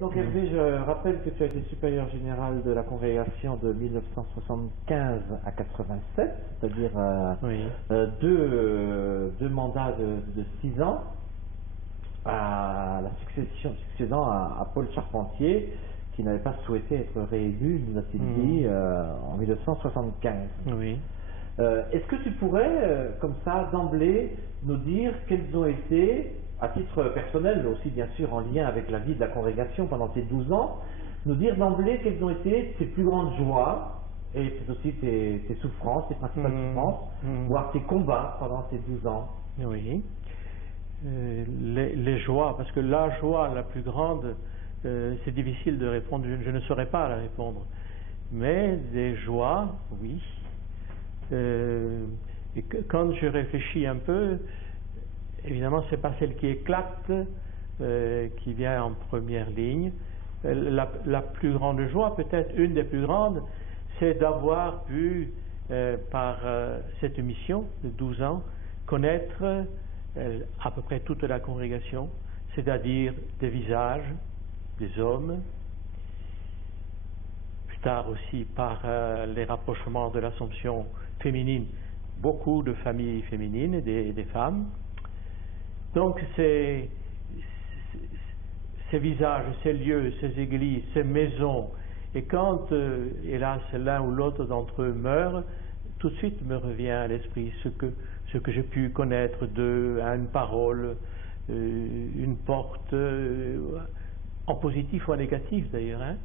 Donc Hervé, je rappelle que tu as été supérieur général de la congrégation de 1975 à 87, c'est-à-dire Oui. deux mandats de 6 ans à la succédant à Paul Charpentier, qui n'avait pas souhaité être réélu, nous a-t-il dit, en 1975. Oui. Est-ce que tu pourrais, comme ça, d'emblée, nous dire quelles ont été, à titre personnel, mais aussi bien sûr en lien avec la vie de la congrégation pendant ces 12 ans, nous dire d'emblée quelles ont été tes plus grandes joies, et peut-être aussi tes souffrances, tes principales souffrances, voire tes combats pendant ces 12 ans. Oui. Les joies, parce que la joie la plus grande, c'est difficile de répondre, je ne saurais pas la répondre. Mais des joies, oui. Et quand je réfléchis un peu, évidemment, c'est pas celle qui éclate qui vient en première ligne. La plus grande joie, peut-être une des plus grandes, c'est d'avoir pu, par cette mission de 12 ans, connaître à peu près toute la congrégation, c'est-à-dire des visages, des hommes, plus tard aussi par les rapprochements de l'Assomption féminine, beaucoup de familles féminines et des femmes. Donc ces visages, ces lieux, ces églises, ces maisons, et quand, hélas, l'un ou l'autre d'entre eux meurt, tout de suite me revient à l'esprit ce que j'ai pu connaître d'eux, une parole, une porte, en positif ou en négatif d'ailleurs. Hein.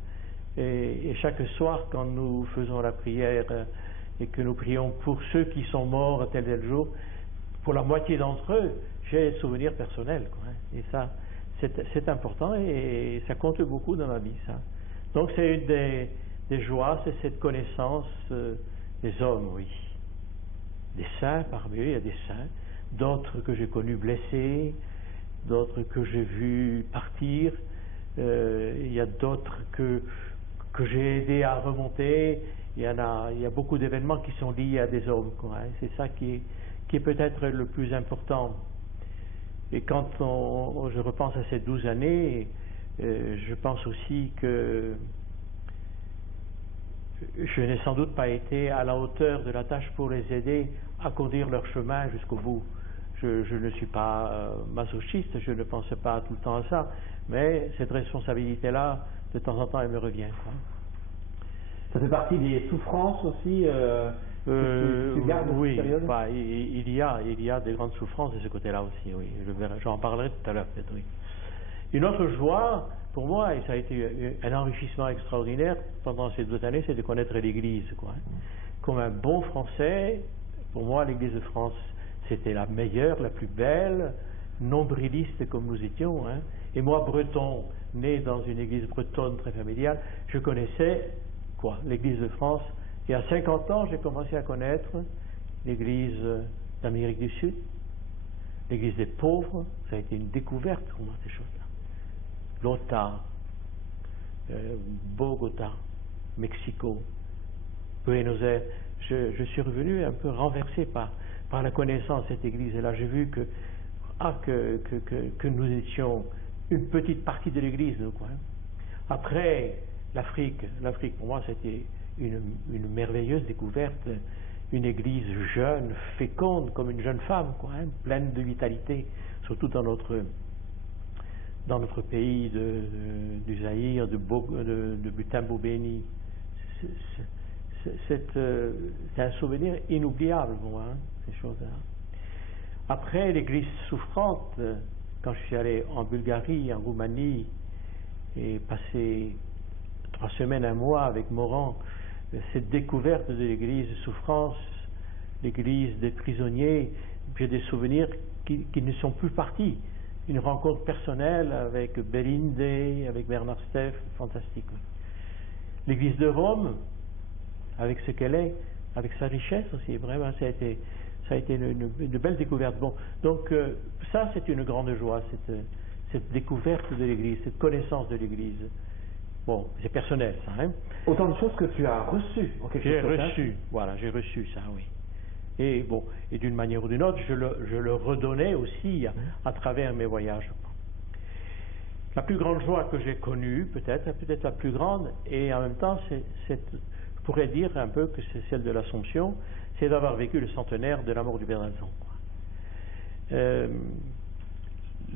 Et chaque soir, quand nous faisons la prière et que nous prions pour ceux qui sont morts tel et tel jour, pour la moitié d'entre eux, j'ai des souvenirs personnels. Quoi, hein. Et ça, c'est important et ça compte beaucoup dans ma vie. Ça. Donc c'est une des joies, c'est cette connaissance des hommes, oui. Des saints, parmi eux, il y a des saints, d'autres que j'ai connus blessés, d'autres que j'ai vus partir, il y a d'autres que j'ai aidé à remonter, il y a beaucoup d'événements qui sont liés à des hommes. Quoi, hein. C'est ça qui est peut-être le plus important. Et quand je repense à ces 12 années, je pense aussi que je n'ai sans doute pas été à la hauteur de la tâche pour les aider à conduire leur chemin jusqu'au bout. Je ne suis pas masochiste, je ne pense pas tout le temps à ça, mais cette responsabilité-là, de temps en temps, elle me revient. Quoi. Ça fait partie des souffrances aussi que tu gardes dans cette période? Bah, il y a des grandes souffrances de ce côté-là aussi, oui. J'en parlerai tout à l'heure peut-être, oui. Une autre joie, pour moi, et ça a été un enrichissement extraordinaire pendant ces 2 années, c'est de connaître l'Église. Quoi. Comme un bon Français, pour moi, l'Église de France, c'était la meilleure, la plus belle, nombriliste comme nous étions. Hein. Et moi, breton, né dans une église bretonne très familiale, je connaissais l'Église de France. Et à 50 ans, j'ai commencé à connaître l'Église d'Amérique du Sud, l'Église des pauvres. Ça a été une découverte pour moi, ces choses-là. Lota, Bogota, Mexico, Buenos Aires. Je suis revenu un peu renversé par la connaissance de cette église. Et là, j'ai vu que nous étions une petite partie de l'église. Quoi. Après, l'Afrique pour moi, c'était une merveilleuse découverte. Une église jeune, féconde, comme une jeune femme, quoi, hein, pleine de vitalité, surtout dans notre pays du Zaïre, de Butembo-Beni. C'est un souvenir inoubliable pour moi, hein, ces choses-là. Après, l'église souffrante, quand je suis allé en Bulgarie, en Roumanie, et passé 3 semaines, 1 mois avec Morand, cette découverte de l'église de souffrance, l'église des prisonniers, j'ai des souvenirs qui ne sont plus partis. Une rencontre personnelle avec Belinde, avec Bernard Steff, fantastique. L'église de Rome, avec ce qu'elle est, avec sa richesse aussi, vraiment, ça a été une belle découverte. Bon, donc ça c'est une grande joie, cette découverte de l'église, cette connaissance de l'église. Bon, c'est personnel ça, hein. Autant de choses que tu as reçues en quelque sorte. J'ai reçu ça, oui. Et bon, et d'une manière ou d'une autre, je le redonnais aussi à travers mes voyages. La plus grande joie que j'ai connue, peut-être la plus grande, et en même temps, je pourrais dire un peu que c'est celle de l'Assomption, c'est d'avoir vécu le centenaire de la mort du Père d'Alzon.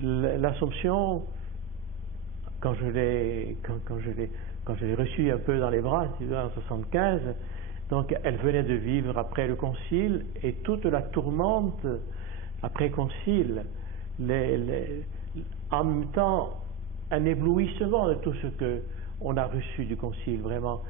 L'Assomption, quand je l'ai reçue un peu dans les bras, en 1975, donc elle venait de vivre après le Concile, et toute la tourmente après Concile, en même temps un éblouissement de tout ce qu'on a reçu du Concile, vraiment.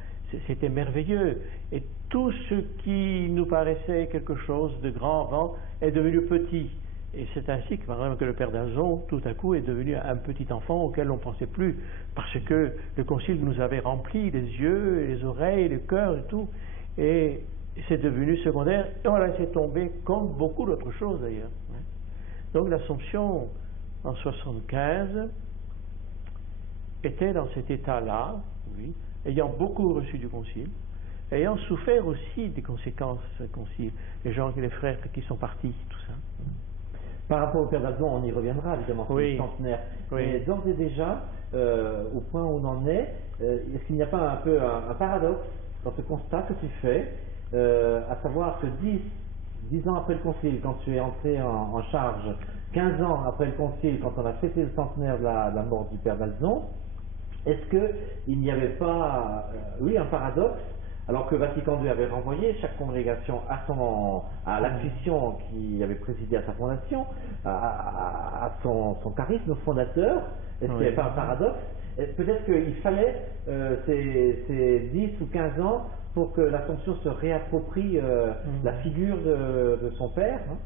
C'était merveilleux. Et tout ce qui nous paraissait quelque chose de grand avant est devenu petit. Et c'est ainsi que, par exemple, que le Père d'Alzon, tout à coup, est devenu un petit enfant auquel on ne pensait plus, parce que le Concile nous avait rempli les yeux, les oreilles, le cœur et tout. Et c'est devenu secondaire, et on l'a laissé tomber comme beaucoup d'autres choses d'ailleurs. Donc l'Assomption, en 1975, était dans cet état-là, oui, ayant beaucoup reçu du Concile, ayant souffert aussi des conséquences du Concile, les frères qui sont partis, tout ça. Par rapport au Père d'Alzon, on y reviendra évidemment, c'est Oui. le centenaire. Oui. Mais d'ores et déjà, au point où on en est, est-ce qu'il n'y a pas un peu un paradoxe dans ce constat que tu fais, à savoir que 10 ans après le Concile, quand tu es entré en charge, 15 ans après le Concile, quand on a fêté le centenaire de la mort du Père d'Alzon, est-ce qu'il n'y avait pas, un paradoxe, alors que Vatican II avait renvoyé chaque congrégation à l'intuition qui avait présidé à sa fondation, à son charisme fondateur? Est-ce qu'il n'y avait pas un paradoxe? Peut-être qu'il fallait ces 10 ou 15 ans pour que l'Assomption se réapproprie la figure de son père, hein?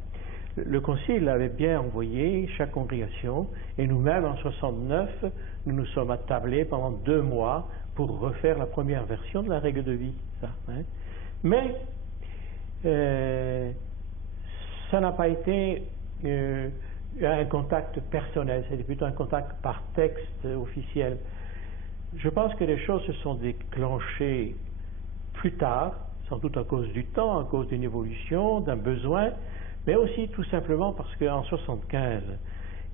Le Concile avait bien envoyé chaque congrégation, et nous-mêmes en 69, nous nous sommes attablés pendant 2 mois pour refaire la première version de la règle de vie. Ça, hein. Mais ça n'a pas été un contact personnel, c'était plutôt un contact par texte officiel. Je pense que les choses se sont déclenchées plus tard, sans doute à cause du temps, à cause d'une évolution, d'un besoin, mais aussi tout simplement parce qu'en 1975,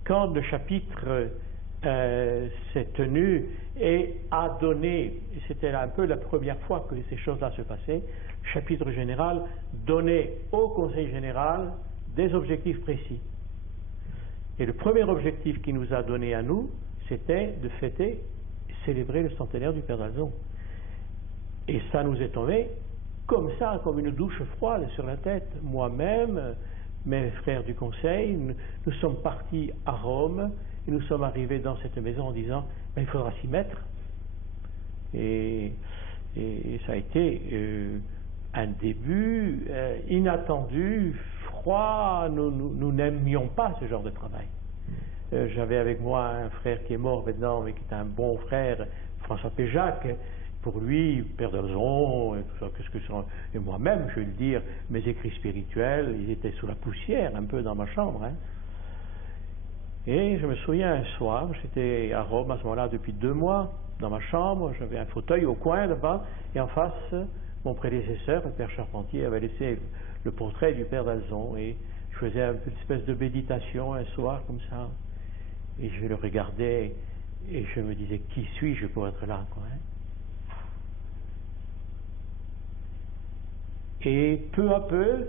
quand le chapitre s'est tenu et a donné, et c'était un peu la première fois que ces choses-là se passaient, le chapitre général donnait au Conseil général des objectifs précis. Et le premier objectif qu'il nous a donné à nous, c'était de fêter, célébrer le centenaire du Père d'Alzon. Et ça nous est tombé comme ça, comme une douche froide sur la tête. Moi-même, mes frères du Conseil, nous sommes partis à Rome, et nous sommes arrivés dans cette maison en disant il faudra s'y mettre. Et ça a été un début inattendu, froid. Nous n'aimions pas ce genre de travail. J'avais avec moi un frère qui est mort maintenant, mais qui est un bon frère, François Péjac. Pour lui, Père d'Alzon, et moi-même, je vais le dire, mes écrits spirituels, ils étaient sous la poussière, un peu dans ma chambre. Hein. Et je me souviens un soir, j'étais à Rome à ce moment-là depuis 2 mois, dans ma chambre, j'avais un fauteuil au coin là-bas, et en face, mon prédécesseur, le Père Charpentier, avait laissé le portrait du Père d'Alzon, et je faisais une espèce de méditation un soir comme ça, et je le regardais, et je me disais, qui suis-je pour être là, quoi, hein? Et peu à peu,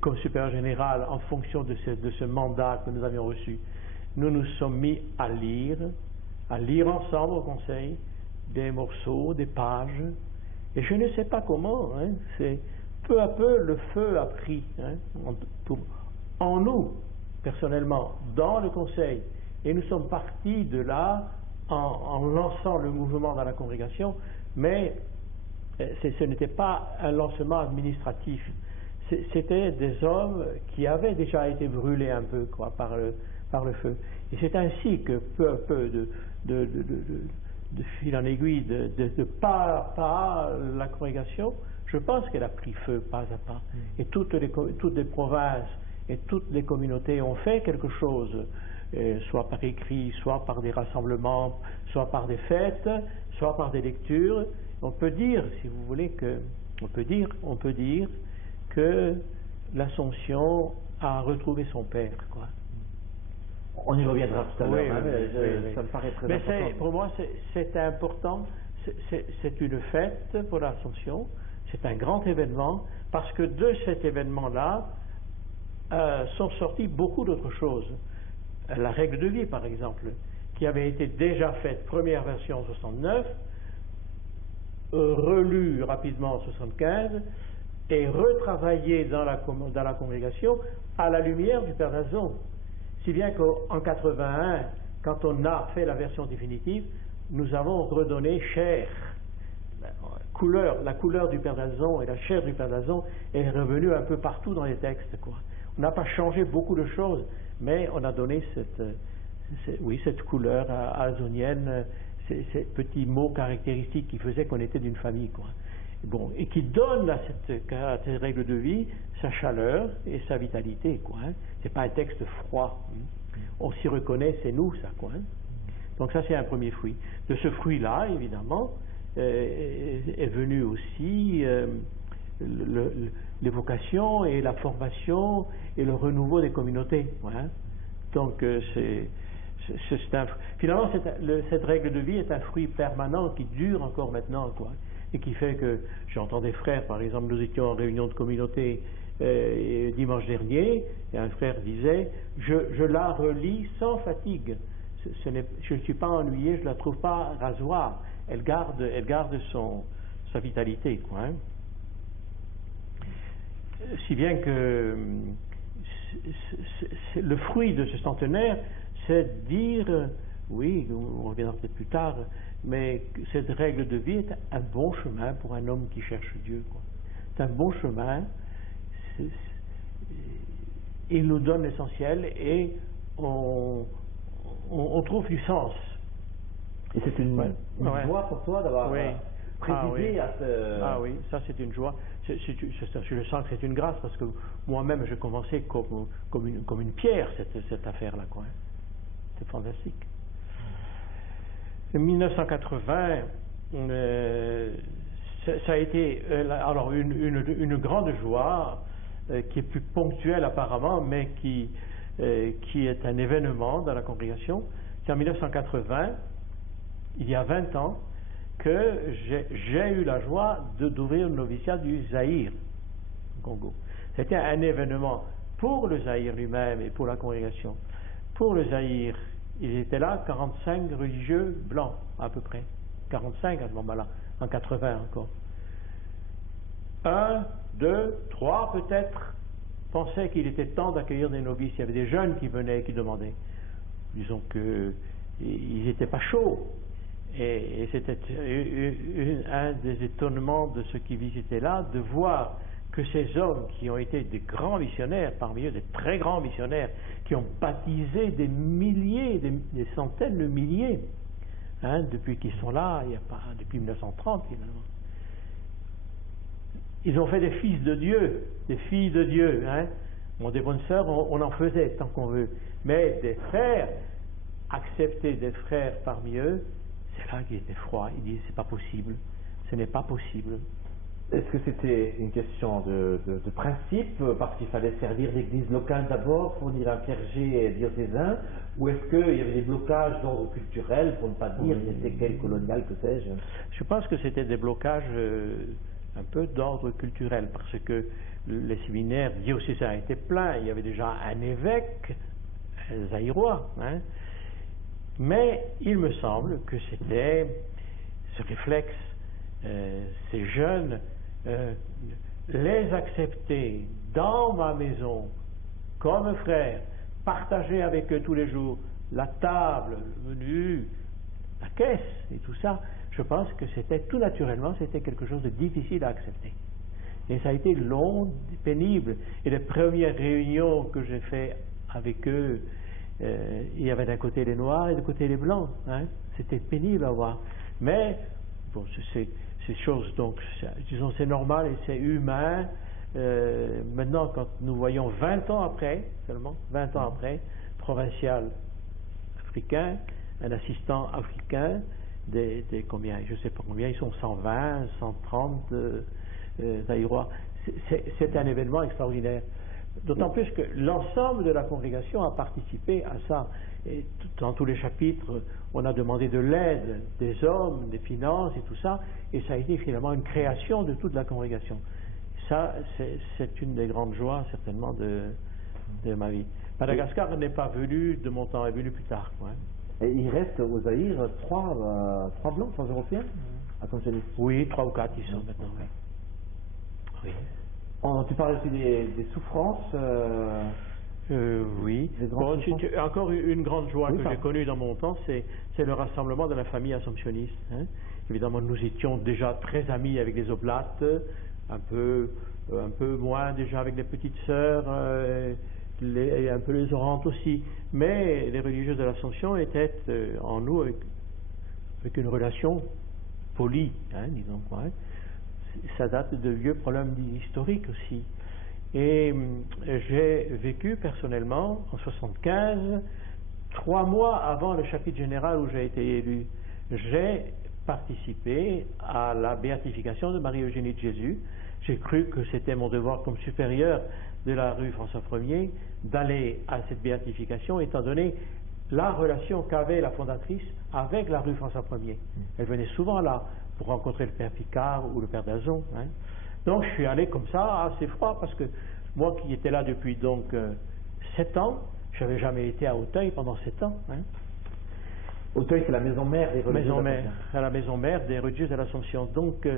comme supérieur général, en fonction de ce mandat que nous avions reçu, nous nous sommes mis à lire ensemble au Conseil des morceaux, des pages, et je ne sais pas comment, hein, peu à peu le feu a pris, hein, en nous, personnellement, dans le Conseil, et nous sommes partis de là en lançant le mouvement dans la congrégation, mais ce n'était pas un lancement administratif, c'était des hommes qui avaient déjà été brûlés un peu par le feu. Et c'est ainsi que peu à peu, de fil en aiguille, de pas à pas, la congrégation, je pense qu'elle a pris feu pas à pas. Et toutes les provinces et toutes les communautés ont fait quelque chose, soit par écrit, soit par des rassemblements, soit par des fêtes, soit par des lectures. On peut dire, si vous voulez, on peut dire que l'Assomption a retrouvé son père, quoi. On y reviendra tout à l'heure, Oui, hein, oui. ça me paraît très Mais important. pour moi, c'est important, c'est une fête pour l'Assomption, c'est un grand événement, parce que de cet événement-là sont sorties beaucoup d'autres choses. La règle de vie, par exemple, qui avait été déjà faite, première version en 69, relue rapidement en 75, et retravaillée dans la congrégation à la lumière du Père Nazon. Si bien qu'en 81, quand on a fait la version définitive, nous avons redonné chair. La couleur du Père Nazon et la chair du Père Nazon est revenue un peu partout dans les textes, quoi. On n'a pas changé beaucoup de choses, mais on a donné cette couleur azonienne, ces petits mots caractéristiques qui faisaient qu'on était d'une famille, quoi. Bon, et qui donne à cette règle de vie sa chaleur et sa vitalité, quoi. C'est pas un texte froid. On s'y reconnaît, c'est nous, ça, quoi. Donc ça, c'est un premier fruit. De ce fruit-là, évidemment, est venu aussi l'évocation et la formation et le renouveau des communautés. Hein. Donc finalement, cette règle de vie est un fruit permanent qui dure encore maintenant, quoi, et qui fait que j'entends des frères, par exemple, nous étions en réunion de communauté dimanche dernier, et un frère disait, je la relis sans fatigue. Je ne suis pas ennuyé, je ne la trouve pas rasoir. Elle garde sa vitalité, quoi. Hein. Si bien que le fruit de ce centenaire, c'est de dire, oui, on reviendra peut-être plus tard, mais cette règle de vie est un bon chemin pour un homme qui cherche Dieu, quoi. C'est un bon chemin, il nous donne l'essentiel et on trouve du sens. Et c'est une joie pour toi d'avoir présidé à ce... Ah oui, ça c'est une joie. Je sens que c'est une grâce parce que moi-même j'ai commencé comme une pierre cette affaire-là, quoi. C'est fantastique. En 1980, ça a été alors une grande joie qui est plus ponctuelle apparemment, mais qui est un événement dans la congrégation. C'est en 1980, il y a 20 ans, que j'ai eu la joie d'ouvrir le noviciat du Zaïre, au Congo. C'était un événement pour le Zaïre lui-même et pour la congrégation. Pour le Zaïre, il était là 45 religieux blancs, à peu près. 45 à ce moment-là, en 80 encore. 1, 2, 3 peut-être pensaient qu'il était temps d'accueillir des novices. Il y avait des jeunes qui venaient et qui demandaient. Disons qu'ils n'étaient pas chauds. Et c'était un des étonnements de ceux qui visitaient là, de voir que ces hommes qui ont été des grands missionnaires, parmi eux des très grands missionnaires, qui ont baptisé des milliers, des centaines de milliers, hein, depuis qu'ils sont là, depuis 1930 finalement. Ils ont fait des fils de Dieu, des filles de Dieu. Hein. Bon, des bonnes sœurs, on en faisait tant qu'on veut. Mais des frères, accepter des frères parmi eux, c'est là qu'il était froid. Il dit, c'est pas possible. Ce n'est pas possible. Est-ce que c'était une question de principe, parce qu'il fallait servir l'église locale d'abord, fournir un clergé diocésain, ou est-ce qu'il y avait des blocages d'ordre culturel, pour ne pas dire c'était quel colonial, que sais-je? Je pense que c'était des blocages un peu d'ordre culturel, parce que les séminaires diocésains étaient pleins, il y avait déjà un évêque zaïrois, hein. Mais il me semble que c'était ce réflexe, ces jeunes, les accepter dans ma maison comme frères, partager avec eux tous les jours la table, le menu, la caisse et tout ça. Je pense que c'était tout naturellement, c'était quelque chose de difficile à accepter. Et ça a été long, pénible. Et les premières réunions que j'ai fait avec eux, il y avait d'un côté les noirs et de côté les blancs. Hein. C'était pénible à voir. Mais, bon, ces choses, donc, disons, c'est normal et c'est humain. Maintenant, quand nous voyons 20 ans après, seulement, 20 ans après, provincial africain, un assistant africain, des combien, je ne sais pas combien, ils sont 120, 130 zaïrois. C'est un événement extraordinaire. D'autant plus que l'ensemble de la congrégation a participé à ça. Et dans tous les chapitres, on a demandé de l'aide des hommes, des finances et tout ça, et ça a été finalement une création de toute la congrégation. Ça, c'est une des grandes joies, certainement, de ma vie. Madagascar n'est pas venu de mon temps, est venu plus tard. Ouais. Et il reste aux Zaïre trois blancs, 3 Européens assomptionnistes. Oui, 3 ou 4 ils sont maintenant, oui. Tu parles aussi des souffrances. Oui. Bon, encore une grande joie que j'ai connue dans mon temps, c'est le rassemblement de la famille assomptionniste. Hein. Évidemment, nous étions déjà très amis avec les oblates, un peu moins déjà avec les petites sœurs, et un peu les orantes aussi. Mais les religieuses de l'Assomption étaient en nous avec une relation polie, hein, disons quoi. Hein. Ça date de vieux problèmes historiques aussi. Et j'ai vécu personnellement, en 1975, 3 mois avant le chapitre général où j'ai été élu, j'ai participé à la béatification de Marie-Eugénie de Jésus. J'ai cru que c'était mon devoir comme supérieur de la rue François Ier d'aller à cette béatification, étant donné la relation qu'avait la fondatrice avec la rue François Ier. Elle venait souvent là pour rencontrer le père Picard ou le père Dazon. Hein. Donc je suis allé comme ça, assez froid, parce que moi qui étais là depuis donc 7 ans, je n'avais jamais été à Auteuil pendant 7 ans. Hein. Auteuil, c'est la maison mère des religieuses. La maison mère des religieuses de l'Assomption. Donc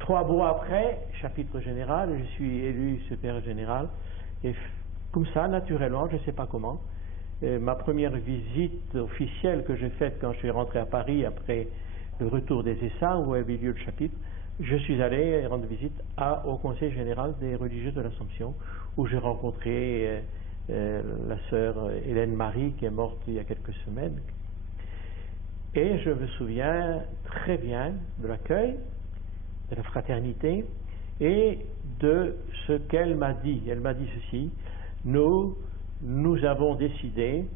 3 mois après, chapitre général, je suis élu supérieur général, et comme ça, naturellement, je ne sais pas comment, ma première visite officielle que j'ai faite quand je suis rentré à Paris après le retour des Essarts, où avait lieu le chapitre, je suis allé rendre visite au Conseil général des religieuses de l'Assomption, où j'ai rencontré la sœur Hélène Marie, qui est morte il y a quelques semaines. Et je me souviens très bien de l'accueil, de la fraternité et de ce qu'elle m'a dit. Elle m'a dit ceci: nous avons décidé,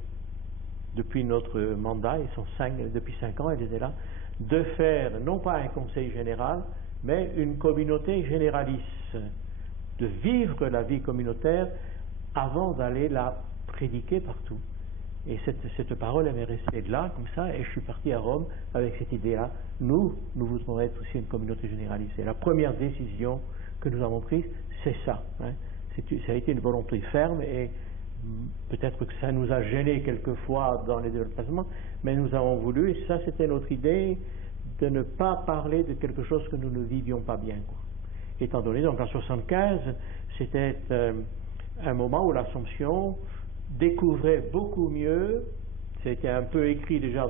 depuis notre mandat, ils sont depuis 5 ans, elle était là, de faire non pas un conseil général, mais une communauté généraliste, de vivre la vie communautaire avant d'aller la prédiquer partout. Et cette parole, elle est restée là, comme ça, et je suis parti à Rome avec cette idée-là. Nous voudrons être aussi une communauté généraliste. Et la première décision que nous avons prise, c'est ça. Hein. Ça a été une volonté ferme, et peut-être que ça nous a gênés quelquefois dans les déplacements, mais nous avons voulu, et ça c'était notre idée, de ne pas parler de quelque chose que nous ne vivions pas bien, quoi. Étant donné, donc en 1975, c'était un moment où l'Assomption découvrait beaucoup mieux, c'était un peu écrit déjà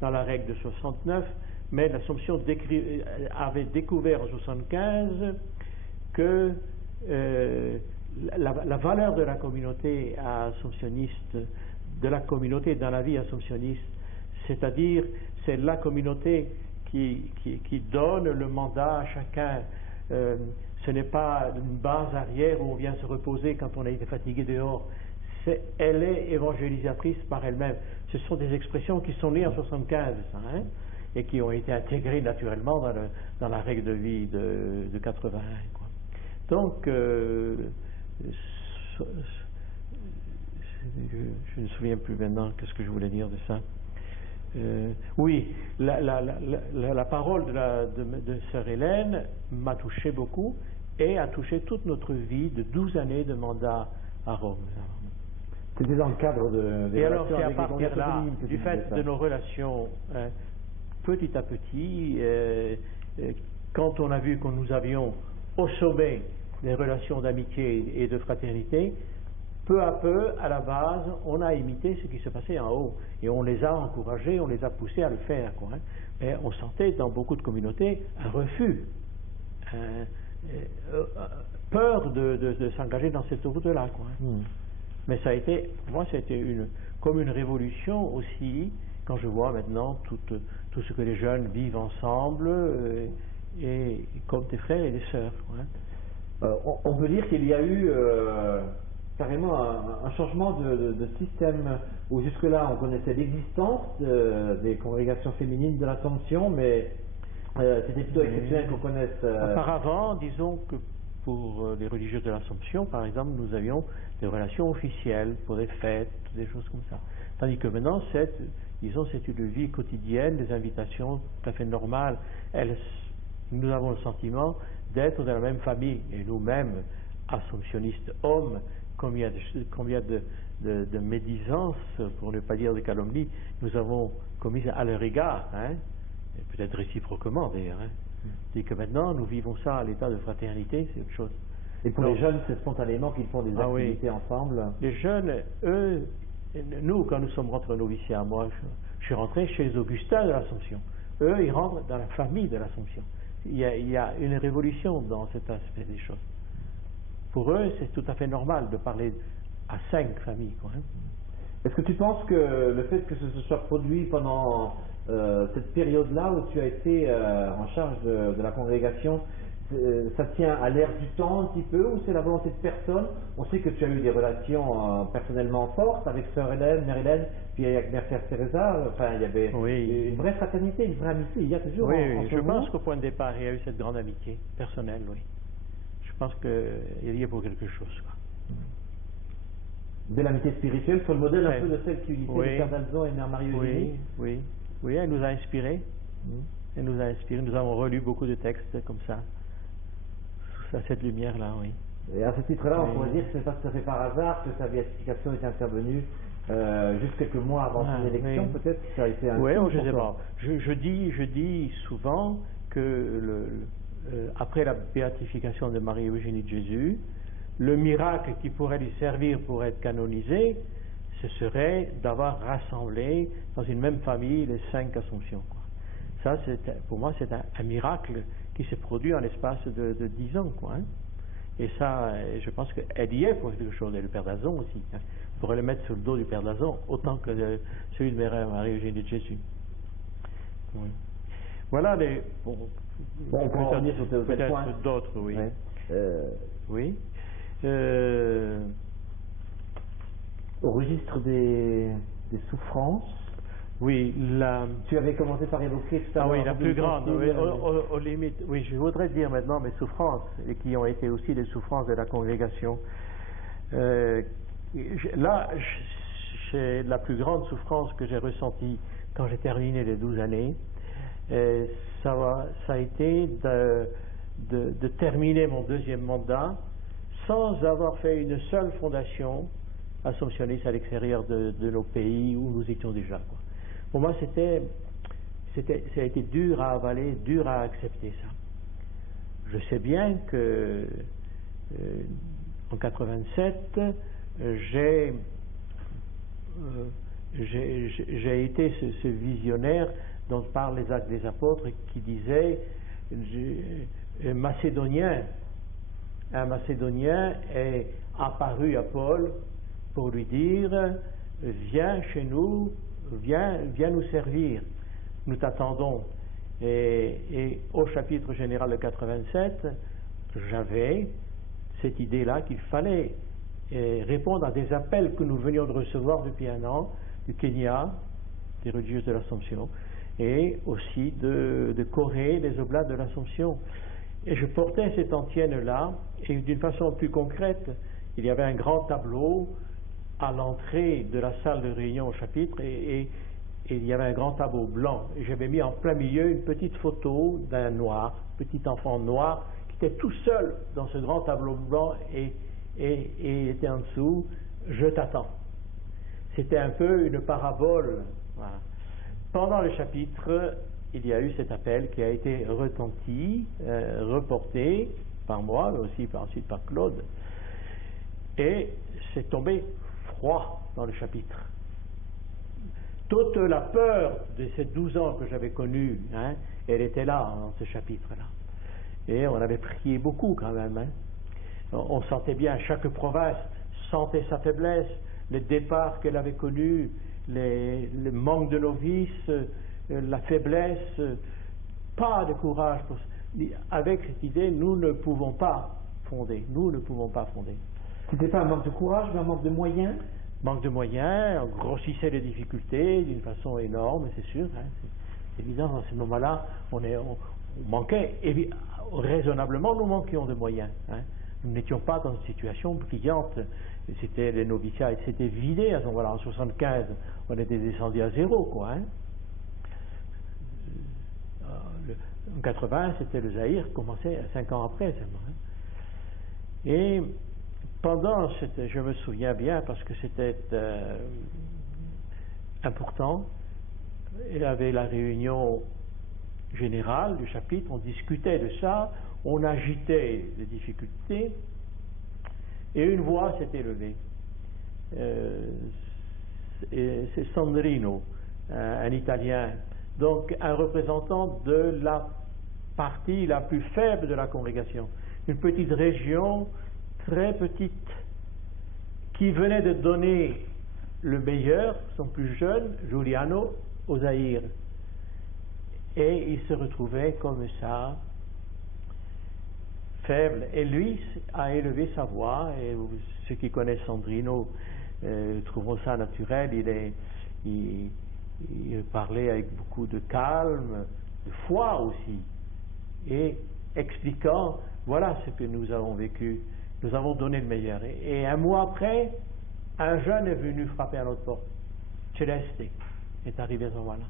dans la règle de 69, mais l'Assomption avait découvert en 75 que la valeur de la communauté assomptionniste, de la communauté dans la vie assomptionniste, c'est-à-dire c'est la communauté qui donne le mandat à chacun. Ce n'est pas une base arrière où on vient se reposer quand on a été fatigué dehors. Elle est évangélisatrice par elle-même. Ce sont des expressions qui sont nées en 75, hein, et qui ont été intégrées naturellement dans la règle de vie de 81. Quoi. Donc, je ne me souviens plus maintenant qu'est-ce que je voulais dire de ça. Oui, la parole de sœur Hélène m'a touché beaucoup et a touché toute notre vie de 12 années de mandat à Rome. C'était dans le cadre des et alors, relations c'est à avec partir là, du fait de nos relations, petit à petit, quand on a vu que nous avions au sommet des relations d'amitié et de fraternité, peu à peu, à la base, on a imité ce qui se passait en haut. Et on les a encouragés, on les a poussés à le faire. Quoi, hein. Et on sentait dans beaucoup de communautés un refus, peur de s'engager dans cette route-là. Quoi, hein. Mais ça a été, pour moi, ça a été comme une révolution aussi, quand je vois maintenant tout ce que les jeunes vivent ensemble, et comme des frères et des sœurs. Quoi, hein. On peut dire qu'il y a eu carrément un changement de système, où jusque-là on connaissait l'existence des congrégations féminines de l'Assomption, mais c'était plutôt exceptionnel qu'on connaisse. Auparavant, disons que pour les religieux de l'Assomption, par exemple, nous avions des relations officielles pour des fêtes, des choses comme ça. Tandis que maintenant, c'est une vie quotidienne, des invitations tout à fait normales. Nous avons le sentiment d'être de la même famille, et nous-mêmes, assomptionnistes hommes, combien de médisances, pour ne pas dire de calomnies, nous avons commises à leur égard, hein, et peut-être réciproquement d'ailleurs. Hein. Et que maintenant, nous vivons ça à l'état de fraternité, c'est autre chose. Et pour les jeunes, c'est spontanément qu'ils font des activités ensemble. Les jeunes, eux, nous, quand nous sommes rentrés au noviciat, moi, je suis rentré chez les Augustins de l'Assomption. Eux, ils rentrent dans la famille de l'Assomption. Il y a une révolution dans cet aspect des choses. Pour eux, c'est tout à fait normal de parler à 5 familles. Quoi, hein. Est-ce que tu penses que le fait que ce se soit produit pendant cette période-là où tu as été en charge de la congrégation, ça tient à l'air du temps un petit peu, ou c'est la volonté de personne? On sait que tu as eu des relations personnellement fortes avec Sœur Hélène, Mère Hélène, puis avec Mère Thérèse. Enfin, il y avait une vraie fraternité, une vraie amitié. Il y a toujours. Oui, je pense qu'au point de départ, il y a eu cette grande amitié personnelle, oui. Je pense qu'il y a pour quelque chose. Quoi. De l'amitié spirituelle, sur le modèle un peu de celle qui unissait le Père d'Alzon et Mère Marie-Eugénie. Oui, elle nous a inspirés. Elle nous a inspirés. Nous avons relu beaucoup de textes comme ça, sous cette lumière-là, oui. Et à ce titre-là, on pourrait dire que ce n'est pas tout à fait par hasard que sa béatification est intervenue juste quelques mois avant son élection, peut-être que ça a été un oui, je ne sais pas. Je dis souvent que après la béatification de Marie-Eugénie de Jésus, le miracle qui pourrait lui servir pour être canonisé, ce serait d'avoir rassemblé dans une même famille les 5 Assomptions. Quoi. Ça, pour moi, c'est un miracle qui s'est produit en l'espace de 10 ans. Quoi, hein. Et ça, je pense qu'elle y est pour quelque chose, et le Père d'Alzon aussi. Hein. On pourrait le mettre sur le dos du Père d'Alzon, autant que celui de Marie-Eugénie de Jésus. Oui. Voilà les... Bon, on peut revenir sur tel point. Peut-être d'autres, oui. Ouais. Oui. Au registre des souffrances, oui, tu avais commencé par évoquer tout à l'heure. Ah oui, la plus grande, oui, aux limites. Oui, je voudrais dire maintenant mes souffrances, et qui ont été aussi des souffrances de la congrégation. Là, c'est la plus grande souffrance que j'ai ressentie quand j'ai terminé les 12 années. Ça a été de terminer mon 2e mandat sans avoir fait une seule fondation assomptionniste à l'extérieur de nos pays où nous étions déjà. Quoi. Pour moi, ça a été dur à avaler, dur à accepter ça. Je sais bien que en 87, j'ai été ce visionnaire dont parlent les Actes des Apôtres qui disait un Macédonien est apparu à Paul pour lui dire viens chez nous, viens nous servir, nous t'attendons. Et au chapitre général de 87, j'avais cette idée-là qu'il fallait répondre à des appels que nous venions de recevoir depuis 1 an du Kenya, des religieuses de l'Assomption, et aussi de Corée, les Oblats de l'Assomption. Et je portais cette antienne-là, et d'une façon plus concrète, il y avait un grand tableau à l'entrée de la salle de réunion au chapitre, et il y avait un grand tableau blanc. Et j'avais mis en plein milieu une petite photo d'un noir, petit enfant noir, qui était tout seul dans ce grand tableau blanc, et était en dessous, je t'attends. C'était un peu une parabole. Voilà. Pendant le chapitre, il y a eu cet appel qui a été retenti, reporté par moi, mais aussi ensuite par Claude. Et c'est tombé froid dans le chapitre. Toute la peur de ces 12 ans que j'avais connus, hein, elle était là, dans ce chapitre-là. Et on avait prié beaucoup quand même. Hein. On sentait bien, chaque province sentait sa faiblesse, le départ qu'elle avait connu, le manque de novices, la faiblesse, pas de courage. Avec cette idée, nous ne pouvons pas fonder. C'était pas un manque de courage, mais un manque de moyens? Manque de moyens, on grossissait les difficultés d'une façon énorme, c'est sûr. Hein, c'est évident, dans ces moments-là, raisonnablement, nous manquions de moyens. Hein. Nous n'étions pas dans une situation brillante. C'était les noviciats s'étaient vidés à ce moment-là. En 75, on était descendu à zéro, quoi. Hein. En 80, c'était le Zaïre, commençait 5 ans après seulement. Hein. Et pendant, je me souviens bien parce que c'était important, il y avait la réunion générale du chapitre, on discutait de ça, on agitait les difficultés, et une voix s'est élevée. C'est Sandrino, un Italien, donc un représentant de la partie la plus faible de la congrégation, une petite région très petite qui venait de donner le meilleur, son plus jeune, Giuliano, au Zaïre. Et il se retrouvait comme ça, faible. Et lui a élevé sa voix, et ceux qui connaissent Sandrino trouveront ça naturel. Il parlait avec beaucoup de calme, de foi aussi, et expliquant, voilà ce que nous avons vécu, nous avons donné le meilleur. Et un mois après, un jeune est venu frapper à notre porte. Celeste est arrivé à ce moment-là.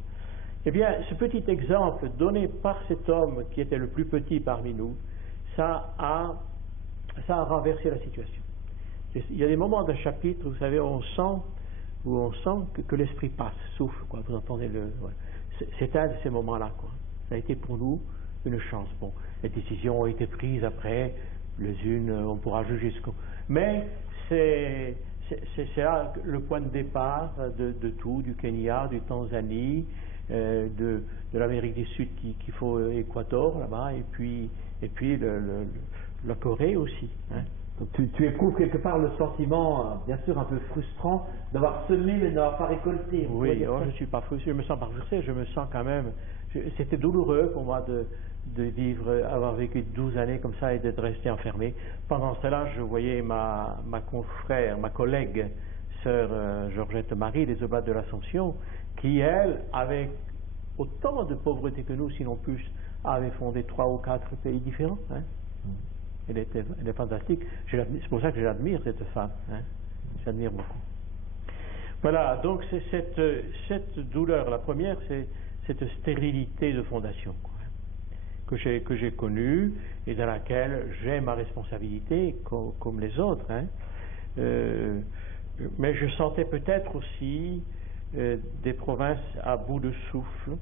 Eh bien, ce petit exemple donné par cet homme qui était le plus petit parmi nous, ça a renversé la situation. Il y a des moments d'un chapitre, vous savez, où on sent que l'esprit passe, souffle, quoi. Vous entendez c'est un de ces moments-là, quoi. Ça a été pour nous une chance. Bon, les décisions ont été prises après, les unes, on pourra juger mais c'est là le point de départ de tout, du Kenya, du Tanzanie, de l'Amérique du Sud qui faut Équateur là-bas, et puis la Corée aussi. Hein. Donc tu éprouves quelque part le sentiment, bien sûr un peu frustrant, d'avoir semé mais n'avoir pas récolté. Oui, je ne suis pas frustré, je me sens pas frustré, je me sens quand même. C'était douloureux pour moi de vivre, avoir vécu 12 années comme ça et d'être resté enfermé. Pendant cela, je voyais ma confrère, ma collègue, sœur Georgette Marie, des Oblates de l'Assomption, qui, elle, avec autant de pauvreté que nous, sinon plus, avait fondé 3 ou 4 pays différents. Hein. Elle est fantastique. C'est pour ça que je l'admire, cette femme. Hein. J'admire beaucoup. Voilà, donc c'est cette douleur. La première, c'est cette stérilité de fondation, quoi, que j'ai connue et dans laquelle j'ai ma responsabilité comme les autres. Hein. Mais je sentais peut-être aussi des provinces à bout de souffle,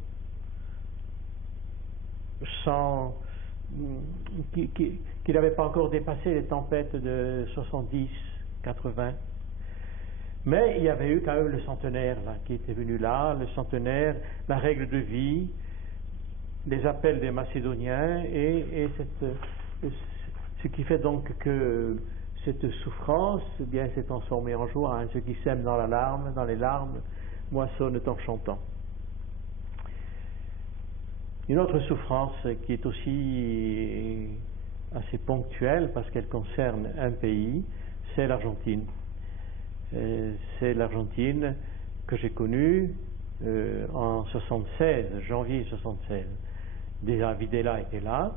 qui n'avaient pas encore dépassé les tempêtes de 70, 80. Mais il y avait eu quand même le centenaire là, qui était venu là, le centenaire, la règle de vie, les appels des Macédoniens, et ce qui fait donc que cette souffrance eh bien s'est transformée en joie. Hein. Ceux qui sèment dans les larmes, moissonnent en chantant. Une autre souffrance qui est aussi assez ponctuelle parce qu'elle concerne un pays, c'est l'Argentine. C'est l'Argentine que j'ai connue en 76, janvier 76. Déjà Videla était là.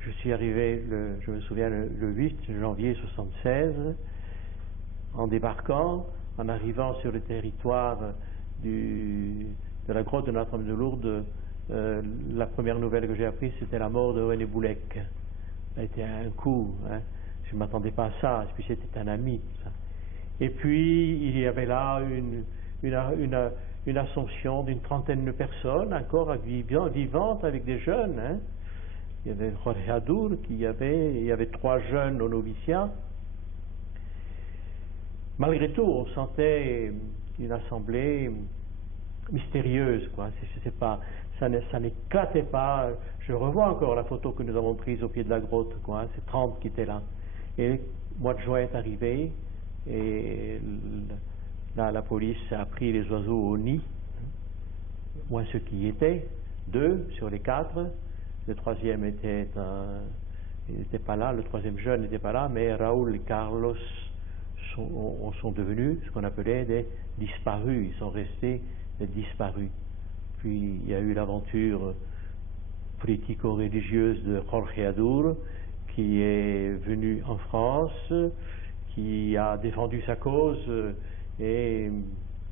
Je suis arrivé, je me souviens, le 8 janvier 76, en débarquant, en arrivant sur le territoire de la grotte de Notre-Dame de Lourdes. La première nouvelle que j'ai apprise, c'était la mort de René Boulec. Ça a été un coup, hein. Je ne m'attendais pas à ça, et puis c'était un ami. Ça. Et puis, il y avait là une assomption d'une trentaine de personnes, encore vivantes avec des jeunes. Hein. Il y avait Jorge Adur, il y avait 3 jeunes au noviciat. Malgré tout, on sentait une assemblée mystérieuse, quoi. Ça n'éclatait pas. Je revois encore la photo que nous avons prise au pied de la grotte, quoi. Hein. C'est 30 qui étaient là. Et le mois de juin est arrivé, et la police a pris les oiseaux au nid, moins ceux qui y étaient, 2 sur les 4. Le 3e n'était pas là, le 3e jeune n'était pas là, mais Raoul et Carlos sont devenus ce qu'on appelait des disparus. Ils sont restés des disparus. Puis il y a eu l'aventure politico-religieuse de Jorge Adur, qui est venu en France, qui a défendu sa cause, et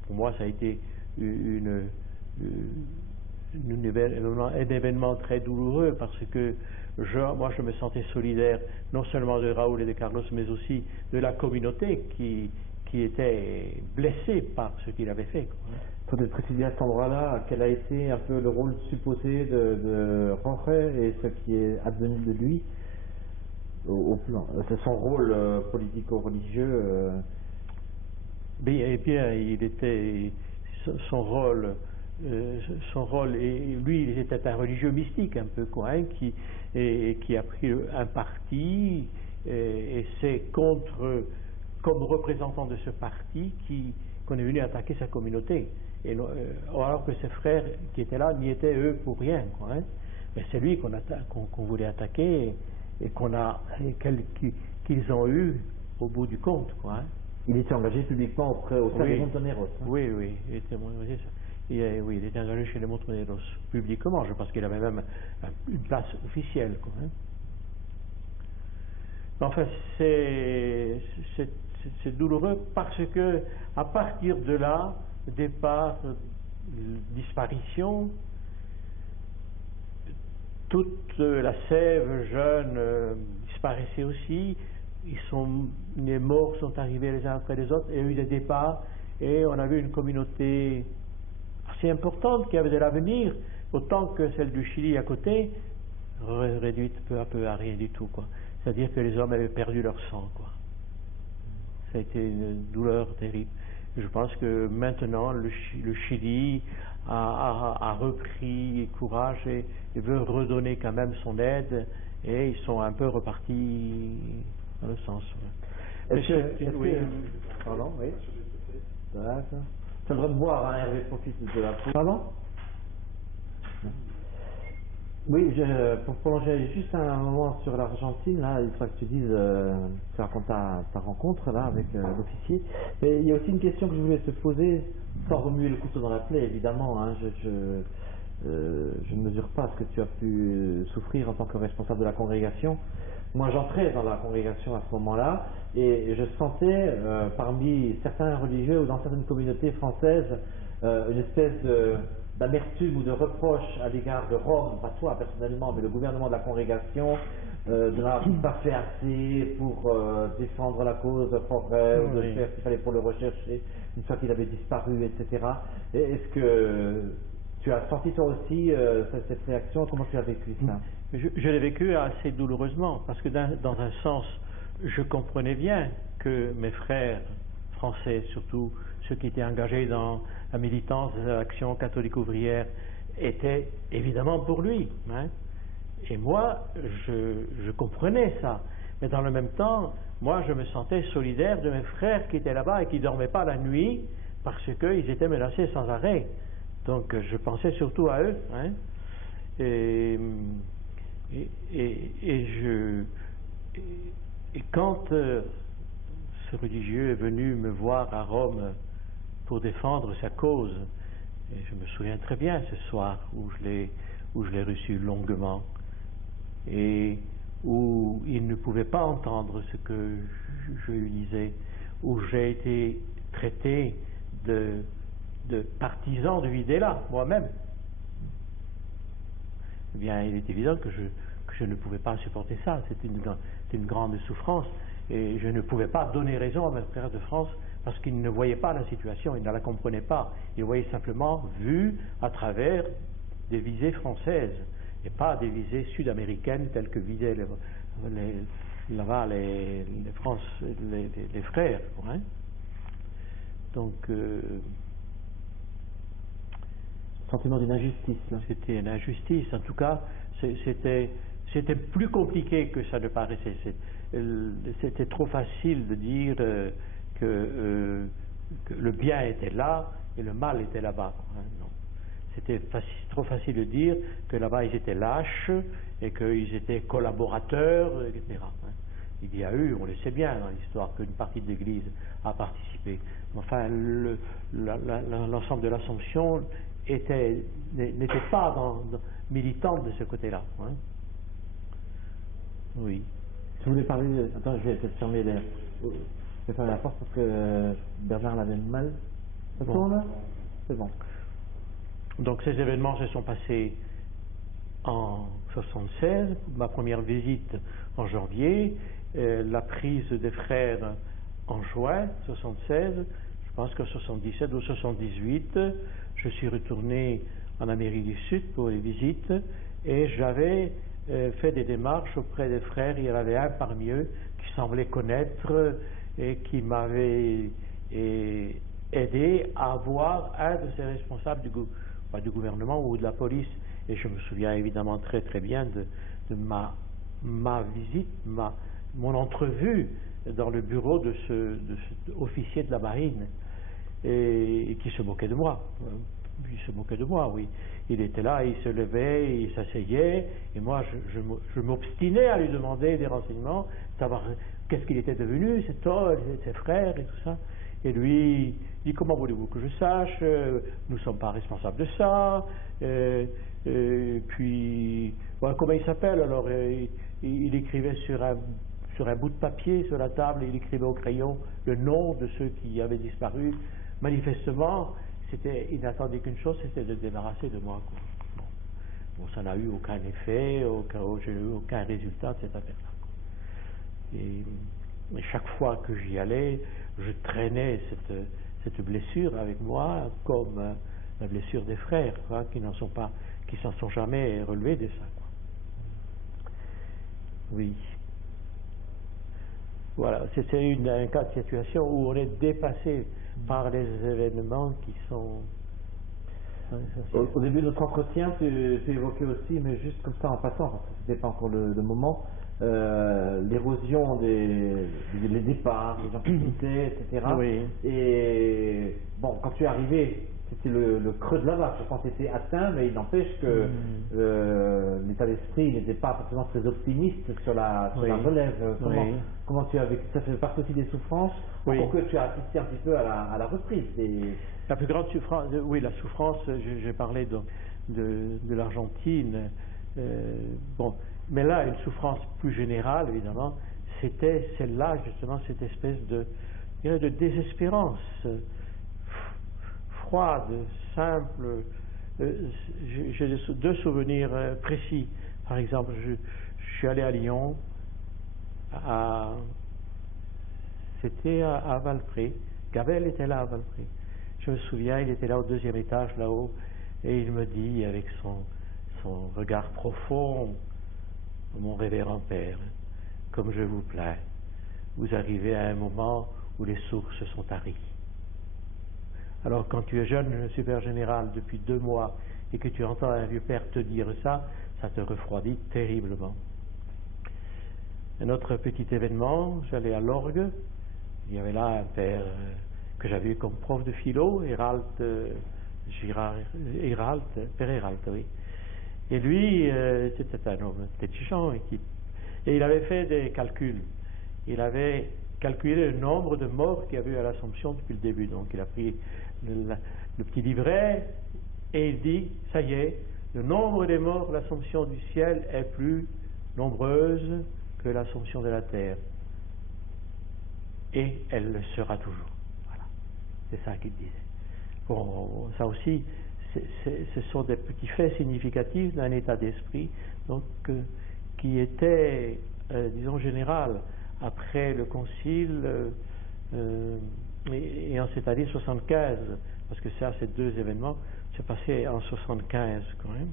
pour moi ça a été un événement très douloureux, parce que moi je me sentais solidaire non seulement de Raoul et de Carlos, mais aussi de la communauté qui était blessée par ce qu'il avait fait. Il faudrait préciser à cet endroit-là quel a été un peu le rôle supposé de Jorge et ce qui est advenu de lui au plan. C'est son rôle politico-religieux. Eh bien, il était son rôle, et lui, il était un religieux mystique un peu, quoi, hein, qui a pris un parti, et c'est comme représentant de ce parti qu'on est venu attaquer sa communauté. Alors que ses frères qui étaient là n'y étaient eux pour rien, quoi, hein. Mais c'est lui qu'on voulait attaquer, et qu'ils ont eu au bout du compte, quoi, hein. Il était engagé publiquement au sein des Montoneros. Hein. Oui, il était engagé. Il était engagé chez les Montoneros publiquement. Je pense qu'il avait même une place officielle, quoi, hein. Enfin, c'est douloureux parce que à partir de là, départ, disparition, toute la sève jeune disparaissait aussi. Les morts sont arrivés les uns après les autres, et il y a eu des départs, et on a vu une communauté assez importante qui avait de l'avenir, autant que celle du Chili à côté, réduite peu à peu à rien du tout, quoi. C'est-à-dire que les hommes avaient perdu leur sang, quoi. Ça a été une douleur terrible. Je pense que maintenant le Chili a repris courage et veut redonner quand même son aide, et ils sont un peu repartis dans le sens. Pardon, oui. D'accord. Tu as le droit de boire, hein, Hervé, profite de la pause. Pardon? Oui, pour prolonger juste un moment sur l'Argentine, là, il faudra que tu dises, tu racontes ta rencontre là avec l'officier. Mais il y a aussi une question que je voulais te poser, sans remuer le couteau dans la plaie, évidemment. Hein, je ne mesure pas ce que tu as pu souffrir en tant que responsable de la congrégation. Moi, j'entrais dans la congrégation à ce moment-là, et je sentais parmi certains religieux ou dans certaines communautés françaises une espèce d'amertume ou de reproche à l'égard de Rome, pas toi personnellement, mais le gouvernement de la congrégation, de n'avoir pas fait assez pour défendre la cause de Jorge, ou de faire ce qu'il fallait pour le rechercher une fois qu'il avait disparu, etc. Est-ce que tu as senti toi aussi cette réaction? Comment tu as vécu ça? Je l'ai vécu assez douloureusement, parce que dans un sens, je comprenais bien que mes frères français, surtout ceux qui étaient engagés dans la militance de l'Action catholique ouvrière, étaient évidemment pour lui, hein. Et moi, je comprenais ça. Mais dans le même temps, moi, je me sentais solidaire de mes frères qui étaient là-bas et qui ne dormaient pas la nuit parce qu'ils étaient menacés sans arrêt. Donc, je pensais surtout à eux, hein. Et quand ce religieux est venu me voir à Rome pour défendre sa cause, et je me souviens très bien ce soir où je l'ai reçu longuement, et où il ne pouvait pas entendre ce que je lui disais, où j'ai été traité de partisan de Videla, moi-même. Eh bien, il est évident que je ne pouvais pas supporter ça. C'était une grande souffrance, et je ne pouvais pas donner raison à mes frères de France parce qu'ils ne voyaient pas la situation, ils ne la comprenaient pas. Ils voyaient simplement vue à travers des visées françaises et pas des visées sud-américaines telles que visaient là-bas les frères, hein. Donc sentiment d'une injustice, là. C'était une injustice. En tout cas, c'était plus compliqué que ça ne paraissait. C'était trop facile de dire que le bien était là et le mal était là-bas, hein. Non. C'était trop facile de dire que là-bas ils étaient lâches et qu'ils étaient collaborateurs, etc. Il y a eu, on le sait bien dans l'histoire, qu'une partie de l'Église a participé. Enfin, l'ensemble de l'Assomption n'était pas militante de ce côté-là. Hein. Oui. Si vous voulez parler, attends, je vais peut-être fermer la porte parce que Bernard l'avait mal. Ça tourne? C'est bon. Donc ces événements se sont passés en 76, ma première visite en janvier, la prise des frères en juin 76, je pense qu'en 77 ou 78, je suis retourné en Amérique du Sud pour les visites et j'avais fait des démarches auprès des frères. Il y en avait un parmi eux qui semblait connaître et qui m'avait aidé à avoir un de ces responsables du gouvernement ou de la police. Et je me souviens évidemment très très bien de ma visite, mon entrevue dans le bureau de cet officier de la marine et qui se moquait de moi. Il se moquait de moi, oui. Il était là, il se levait, il s'asseyait, et moi je m'obstinais à lui demander des renseignements, savoir qu'est-ce qu'il était devenu, cet homme, ses frères et tout ça. Et lui, il dit, comment voulez-vous que je sache, nous ne sommes pas responsables de ça, puis, voilà, comment il s'appelle alors, il écrivait sur un bout de papier, sur la table, il écrivait au crayon le nom de ceux qui avaient disparu. Manifestement, il n'attendait qu'une chose, c'était de se débarrasser de moi. Quoi. Bon, ça n'a eu aucun effet, je n'ai eu aucun résultat de cette affaire-là. Et chaque fois que j'y allais, je traînais cette blessure avec moi, comme la blessure des frères, quoi, qui s'en sont jamais relevés de ça. Quoi. Oui. Voilà, c'est un cas de situation où on est dépassé par les événements qui sont... Au début de notre entretien, tu évoquais aussi, mais juste comme ça en passant, parce que ce n'était pas encore le moment, l'érosion les départs, les gens qui quittaient, etc. Oui. Et bon, quand tu es arrivé, c'était le creux de la vague. Je pense que c'était atteint, mais il n'empêche que l'état d'esprit n'était pas forcément très optimiste sur la relève. Comment tu as vécu? Ça fait partie aussi des souffrances, pour que tu as assisté un petit peu à la reprise. La plus grande souffrance, oui, la souffrance, j'ai parlé de l'Argentine, bon, mais là, une souffrance plus générale, évidemment, c'était celle-là, justement, cette espèce de désespérance froide, simple. J'ai deux souvenirs précis. Par exemple, je suis allé à Lyon, c'était à Valpré. Gabel était là à Valpré. Je me souviens, il était là au deuxième étage, là-haut, et il me dit, avec son regard profond, mon révérend père, comme je vous plains, vous arrivez à un moment où les sources sont taries. Alors quand tu es jeune super général depuis 2 mois et que tu entends un vieux père te dire ça, ça te refroidit terriblement. Un autre petit événement, j'allais à l'orgue, il y avait là un père que j'avais eu comme prof de philo, Père Hérald, oui. Et lui, c'était un homme intelligent et il avait fait des calculs. Il avait calculé le nombre de morts qu'il y avait eu à l'Assomption depuis le début. Donc il a pris le petit livret et il dit, ça y est, le nombre des morts de l'Assomption du ciel est plus nombreuse que l'Assomption de la terre. Et elle le sera toujours. Voilà. C'est ça qu'il disait. Bon, ça aussi, ce sont des petits faits significatifs d'un état d'esprit donc, qui était, disons, général après le concile et en cette année 75, parce que ça, ces 2 événements se passaient en 75 quand même.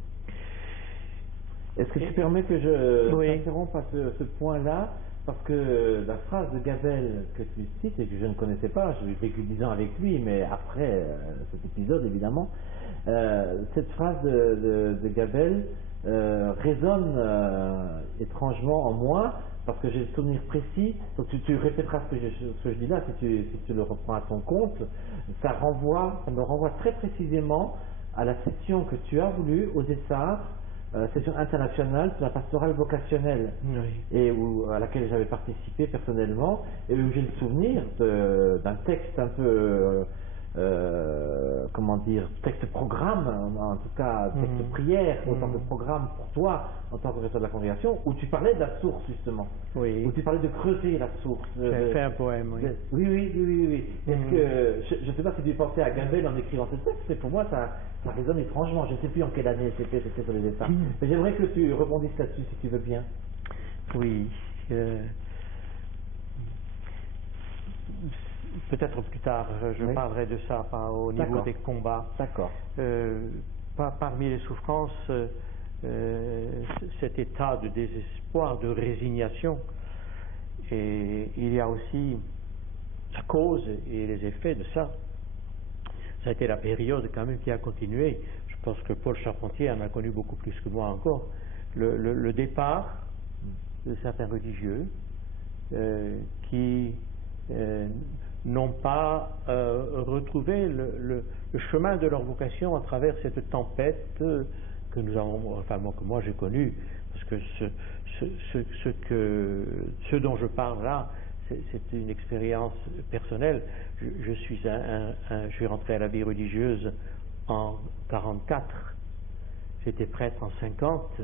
Est-ce que tu permets que je t'interrompe à ce point-là, parce que la phrase de Gabel que tu cites et que je ne connaissais pas, j'ai vécu 10 ans avec lui, mais après cet épisode évidemment, cette phrase de Gabel résonne étrangement en moi, parce que j'ai le souvenir précis. Donc tu répéteras ce que je dis là si tu le reprends à ton compte. Ça me renvoie très précisément à la session que tu as voulu aux Essarts, session internationale sur la pastorale vocationnelle, et à laquelle j'avais participé personnellement, et où j'ai le souvenir d'un texte un peu comment dire, texte programme, en tout cas texte prière, autant que programme pour toi en tant que responsable de la congrégation, où tu parlais de la source justement, où tu parlais de creuser la source. J'ai fait un poème, oui. Oui. Est-ce que, je ne sais pas si tu pensais à Gambel en écrivant ce texte, mais pour moi ça résonne étrangement. Je ne sais plus en quelle année c'était sur les départ. Mais j'aimerais que tu rebondisses là-dessus si tu veux bien. Oui. Peut-être plus tard, je parlerai de ça au niveau des combats. D'accord. Parmi les souffrances, cet état de désespoir, de résignation, et il y a aussi la cause et les effets de ça. Ça a été la période quand même qui a continué. Je pense que Paul Charpentier en a connu beaucoup plus que moi encore. Le départ de certains religieux qui n'ont pas retrouvé le chemin de leur vocation à travers cette tempête que nous avons, enfin que moi j'ai connue, parce que ce dont je parle là, c'est une expérience personnelle. Je suis rentré à la vie religieuse en 44, j'étais prêtre en 50,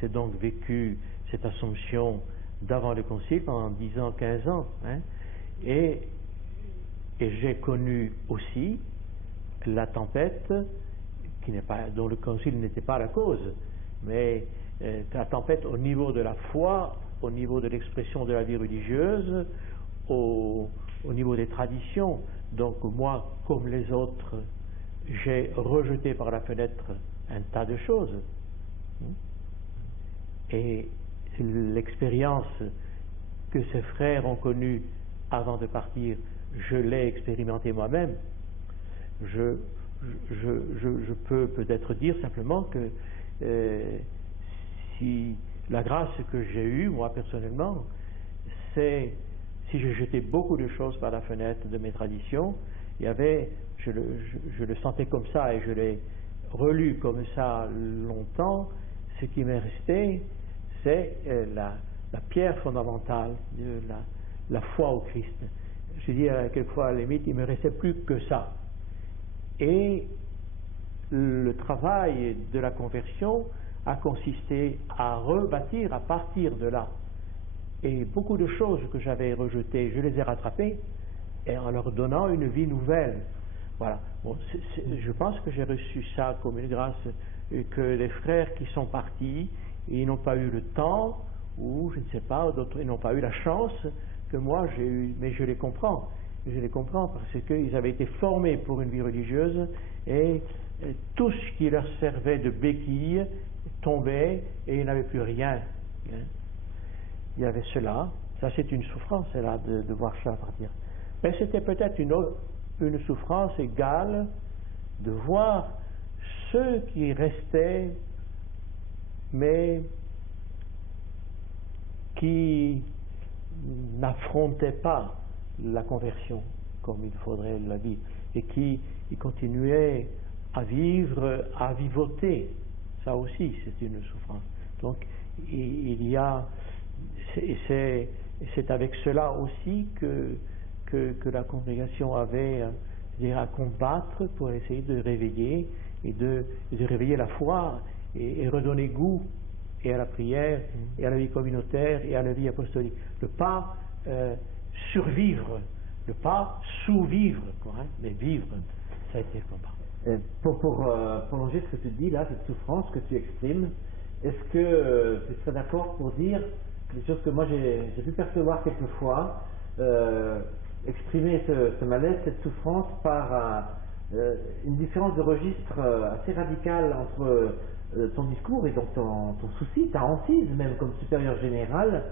j'ai donc vécu cette Assomption d'avant le Concile pendant 10 ans, 15 ans, hein, et j'ai connu aussi la tempête dont le Concile n'était pas la cause, mais la tempête au niveau de la foi, au niveau de l'expression de la vie religieuse, au niveau des traditions. Donc moi, comme les autres, j'ai rejeté par la fenêtre un tas de choses. Et l'expérience que ces frères ont connue avant de partir, je l'ai expérimentée moi-même. Je peux peut-être dire simplement que si la grâce que j'ai eue, moi personnellement, c'est si je jetais beaucoup de choses par la fenêtre de mes traditions, il y avait, je le sentais comme ça et je l'ai relu comme ça longtemps, ce qui m'est resté, c'est la pierre fondamentale de la foi au Christ. Je dis quelquefois à la limite, il ne me restait plus que ça. Et le travail de la conversion a consisté à rebâtir à partir de là. Et beaucoup de choses que j'avais rejetées, je les ai rattrapées et en leur donnant une vie nouvelle. Voilà. Bon, je pense que j'ai reçu ça comme une grâce, que les frères qui sont partis, ils n'ont pas eu le temps, ou je ne sais pas, d'autres ils n'ont pas eu la chance que moi j'ai eu, mais je les comprends. Je les comprends parce qu'ils avaient été formés pour une vie religieuse et tout ce qui leur servait de béquille tombait et ils n'avaient plus rien. Il y avait cela, ça c'est une souffrance là de voir ça partir. Mais c'était peut-être une souffrance égale de voir ceux qui restaient mais qui n'affrontaient pas la conversion comme il faudrait la vivre et qui continuaient à vivre, à vivoter. Ça aussi c'est une souffrance. Donc il y a, c'est avec cela aussi que la congrégation avait à combattre pour essayer de réveiller et de réveiller la foi et redonner goût et à la prière et à la vie communautaire et à la vie apostolique. Ne pas survivre, ne pas sous-vivre, hein, mais vivre, ça a été le combat. Pour prolonger ce que tu dis là, cette souffrance que tu exprimes, est-ce que tu serais d'accord pour dire des choses que moi j'ai pu percevoir quelquefois, exprimer ce malaise, cette souffrance par une différence de registre assez radicale entre ton discours et donc ton souci, ta hantise même comme supérieur général,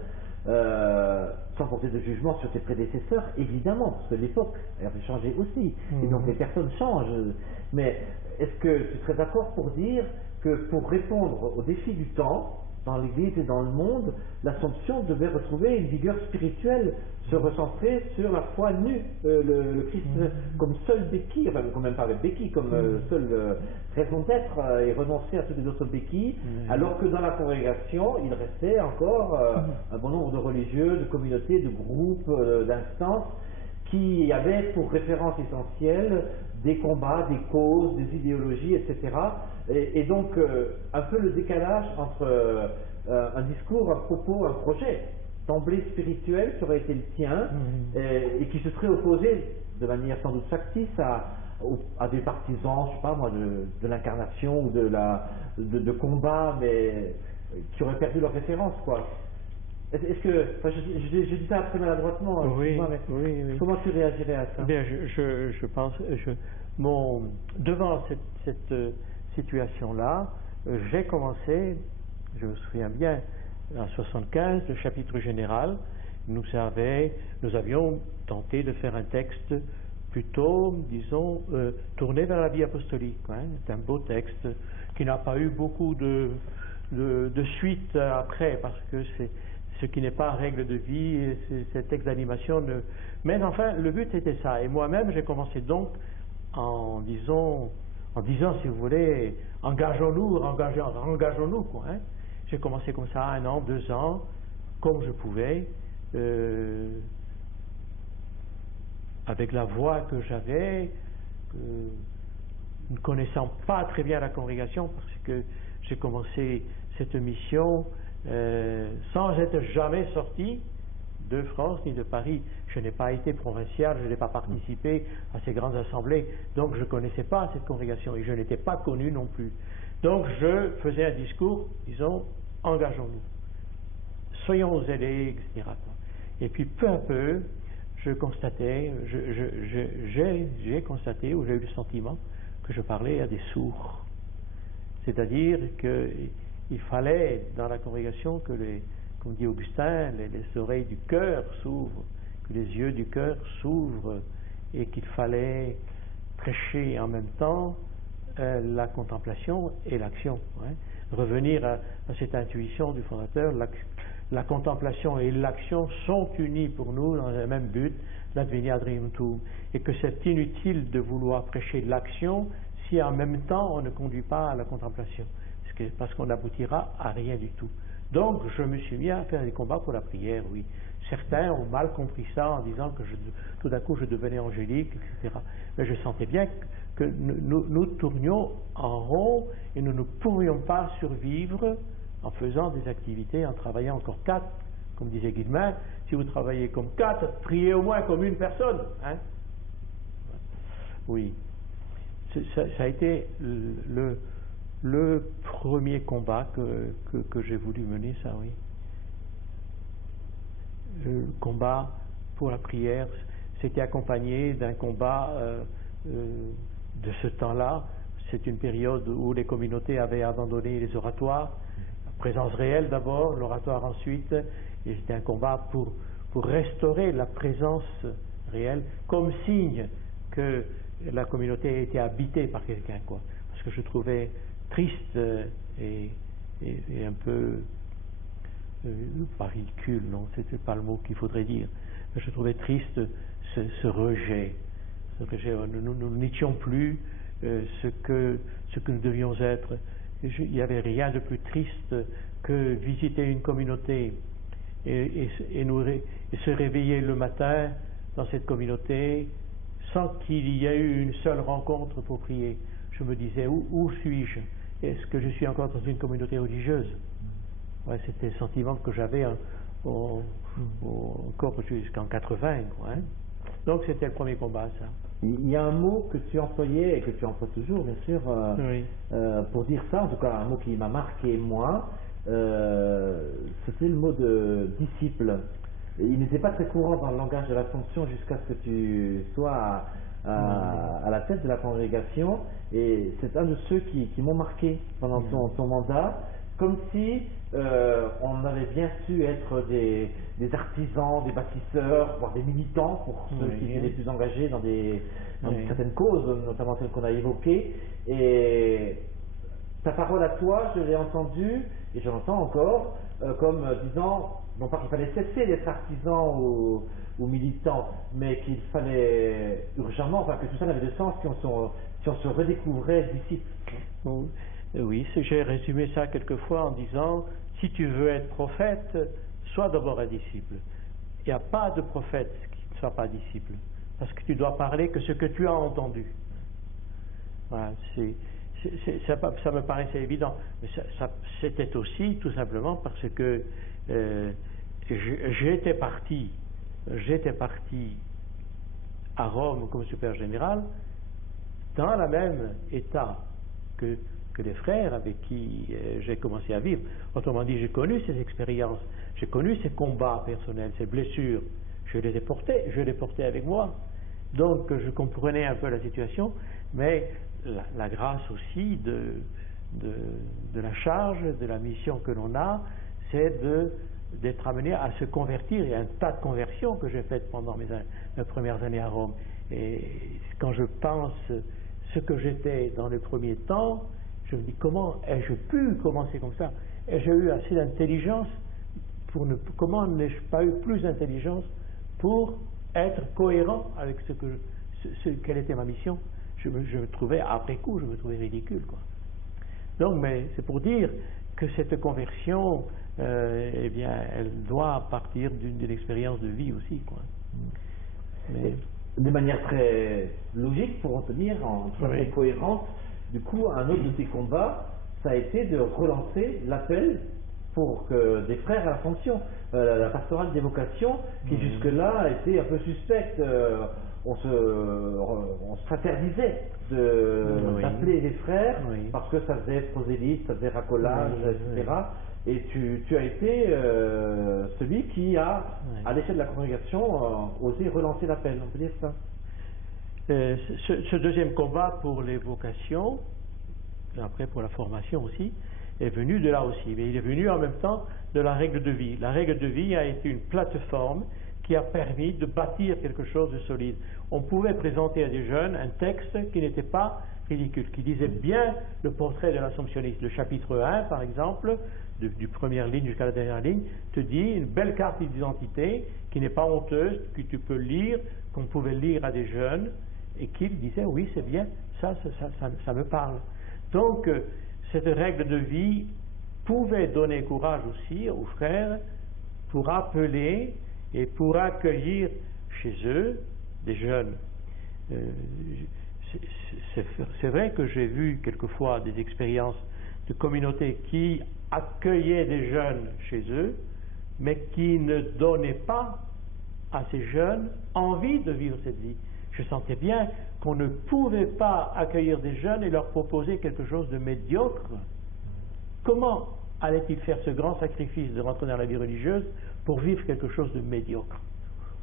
sans porter de jugement sur tes prédécesseurs, évidemment, parce que l'époque elle avait changé aussi, et donc les personnes changent. Mais est-ce que tu serais d'accord pour dire que pour répondre aux défis du temps, dans l'Église et dans le monde, l'Assomption devait retrouver une vigueur spirituelle, se recentrer sur la foi nue, le Christ comme seule béquille, enfin quand même pas avec béquille, comme seule raison d'être, et renoncer à toutes les autres béquilles, alors que dans la congrégation, il restait encore un bon nombre de religieux, de communautés, de groupes, d'instances, qui avait pour référence essentielle des combats, des causes, des idéologies, etc. Et donc, un peu le décalage entre un discours, un propos, un projet d'emblée spirituel qui aurait été le tien et qui se serait opposé de manière sans doute factice à des partisans, je sais pas moi, de l'incarnation ou de combat, mais qui auraient perdu leur référence, quoi. Est-ce que, enfin, je dis ça très maladroitement, hein, Oui, mais oui. comment tu réagirais à ça? Bien, je pense, devant cette situation-là, j'ai commencé, je me souviens bien, en 75, le chapitre général, nous avions tenté de faire un texte plutôt, disons, tourné vers la vie apostolique. C'est un beau texte qui n'a pas eu beaucoup de suite après, parce que c'est ce qui n'est pas règle de vie, cet texte d'animation. Mais enfin, le but était ça. Et moi-même, j'ai commencé donc en disant, si vous voulez, engageons-nous, quoi. J'ai commencé comme ça, 1 an, 2 ans, comme je pouvais, avec la voix que j'avais, ne connaissant pas très bien la congrégation, parce que j'ai commencé cette mission sans être jamais sorti de France ni de Paris. Je n'ai pas été provincial, je n'ai pas participé à ces grandes assemblées, donc je ne connaissais pas cette congrégation et je n'étais pas connu non plus. Donc je faisais un discours, disons, engageons-nous, soyons zélés, etc. Et puis peu à peu, je constatais, j'ai constaté, ou j'ai eu le sentiment, que je parlais à des sourds. C'est-à-dire qu'il fallait, dans la congrégation, que comme dit Augustin, les oreilles du cœur s'ouvrent, que les yeux du cœur s'ouvrent, et qu'il fallait prêcher en même temps la contemplation et l'action. Revenir à cette intuition du fondateur, la contemplation et l'action sont unies pour nous dans un même but, l'adveniat triumphum, et que c'est inutile de vouloir prêcher l'action si en même temps on ne conduit pas à la contemplation, parce qu'on n'aboutira à rien du tout. Donc je me suis mis à faire des combats pour la prière, oui. Certains ont mal compris ça en disant que tout d'un coup je devenais angélique, etc. Mais je sentais bien que nous tournions en rond et nous ne pourrions pas survivre en faisant des activités, en travaillant encore 4, comme disait Guillemin. Si vous travaillez comme 4, priez au moins comme une personne. Oui. Ça a été le premier combat que j'ai voulu mener, ça, oui. Le combat pour la prière, c'était accompagné d'un combat de ce temps-là. C'est une période où les communautés avaient abandonné les oratoires, la présence réelle d'abord, l'oratoire ensuite, et c'était un combat pour restaurer la présence réelle comme signe que la communauté a été habitée par quelqu'un, quoi. Parce que je trouvais triste et un peu pas ridicule, non, c'était pas le mot qu'il faudrait dire, mais je trouvais triste ce rejet. Nous n'étions plus ce que nous devions être. Il n'y avait rien de plus triste que visiter une communauté et se réveiller le matin dans cette communauté sans qu'il y ait eu une seule rencontre pour prier. Je me disais, où suis-je? Est-ce que je suis encore dans une communauté religieuse? Ouais, c'était le sentiment que j'avais encore jusqu'en 80. Donc c'était le premier combat, ça. Il y a un mot que tu employais et que tu emploies toujours, bien sûr, oui. Pour dire ça, en tout cas un mot qui m'a marqué moi, c'était le mot de disciple. Et il n'était pas très courant dans le langage de la fonction jusqu'à ce que tu sois à la tête de la congrégation, et c'est un de ceux qui m'ont marqué pendant ton mandat, comme si on avait bien su être des artisans, des bâtisseurs, voire des militants pour ceux qui étaient les plus engagés dans certaines causes, notamment celles qu'on a évoquées. Et ta parole à toi, je l'ai entendue, et je l'entends encore, comme disant, non pas qu'il fallait cesser d'être artisan ou militant, mais qu'il fallait urgemment, enfin que tout ça n'avait de sens si on se redécouvrait disciple. Oui, j'ai résumé ça quelquefois en disant, si tu veux être prophète, sois d'abord un disciple. Il n'y a pas de prophète qui ne soit pas disciple. parce que tu dois parler que ce que tu as entendu. Voilà, ça me paraissait évident, mais c'était aussi tout simplement parce que j'étais parti à Rome comme supérieur général dans le même état que les frères avec qui j'ai commencé à vivre. Autrement dit, j'ai connu ces expériences, j'ai connu ces combats personnels, ces blessures, je les portais avec moi. Donc je comprenais un peu la situation, mais la grâce aussi de la charge, de la mission que l'on a, c'est d'être amené à se convertir. Il y a un tas de conversions que j'ai faites pendant mes premières années à Rome. Et quand je pense ce que j'étais dans le premier temps, je me dis comment ai-je pu commencer comme ça? Ai-je eu assez d'intelligence comment n'ai-je pas eu plus d'intelligence pour être cohérent avec quelle était ma mission? Je me trouvais, après coup, je me trouvais ridicule, quoi. Donc, mais c'est pour dire que cette conversion, eh bien, elle doit partir d'une expérience de vie aussi, quoi. Mais de manière très logique, pour en tenir, très cohérente, du coup, un autre de tes combats, ça a été de relancer l'appel pour que des frères à la fonction, la pastorale des vocations, qui jusque-là était un peu suspecte. On se s'interdisait d'appeler les frères parce que ça faisait prosélyte, ça faisait racolage, etc. Et tu as été celui qui a, à l'échelle de la congrégation, osé relancer l'appel, on peut dire ça. Ce deuxième combat pour les vocations, et après pour la formation aussi, est venu de là aussi, mais il est venu en même temps de la règle de vie. La règle de vie a été une plateforme qui a permis de bâtir quelque chose de solide. On pouvait présenter à des jeunes un texte qui n'était pas ridicule, qui disait bien le portrait de l'assomptionniste. Le chapitre 1, par exemple, du première ligne jusqu'à la dernière ligne, te dit une belle carte d'identité qui n'est pas honteuse, que tu peux lire, qu'on pouvait lire à des jeunes, et qu'ils disaient oui, c'est bien, ça me parle. Donc, cette règle de vie pouvait donner courage aussi aux frères pour appeler et pour accueillir chez eux des jeunes. C'est vrai que j'ai vu quelquefois des expériences de communautés qui accueillaient des jeunes chez eux, mais qui ne donnaient pas à ces jeunes envie de vivre cette vie. Je sentais bien qu'on ne pouvait pas accueillir des jeunes et leur proposer quelque chose de médiocre. Comment allait-il faire ce grand sacrifice de rentrer dans la vie religieuse pour vivre quelque chose de médiocre?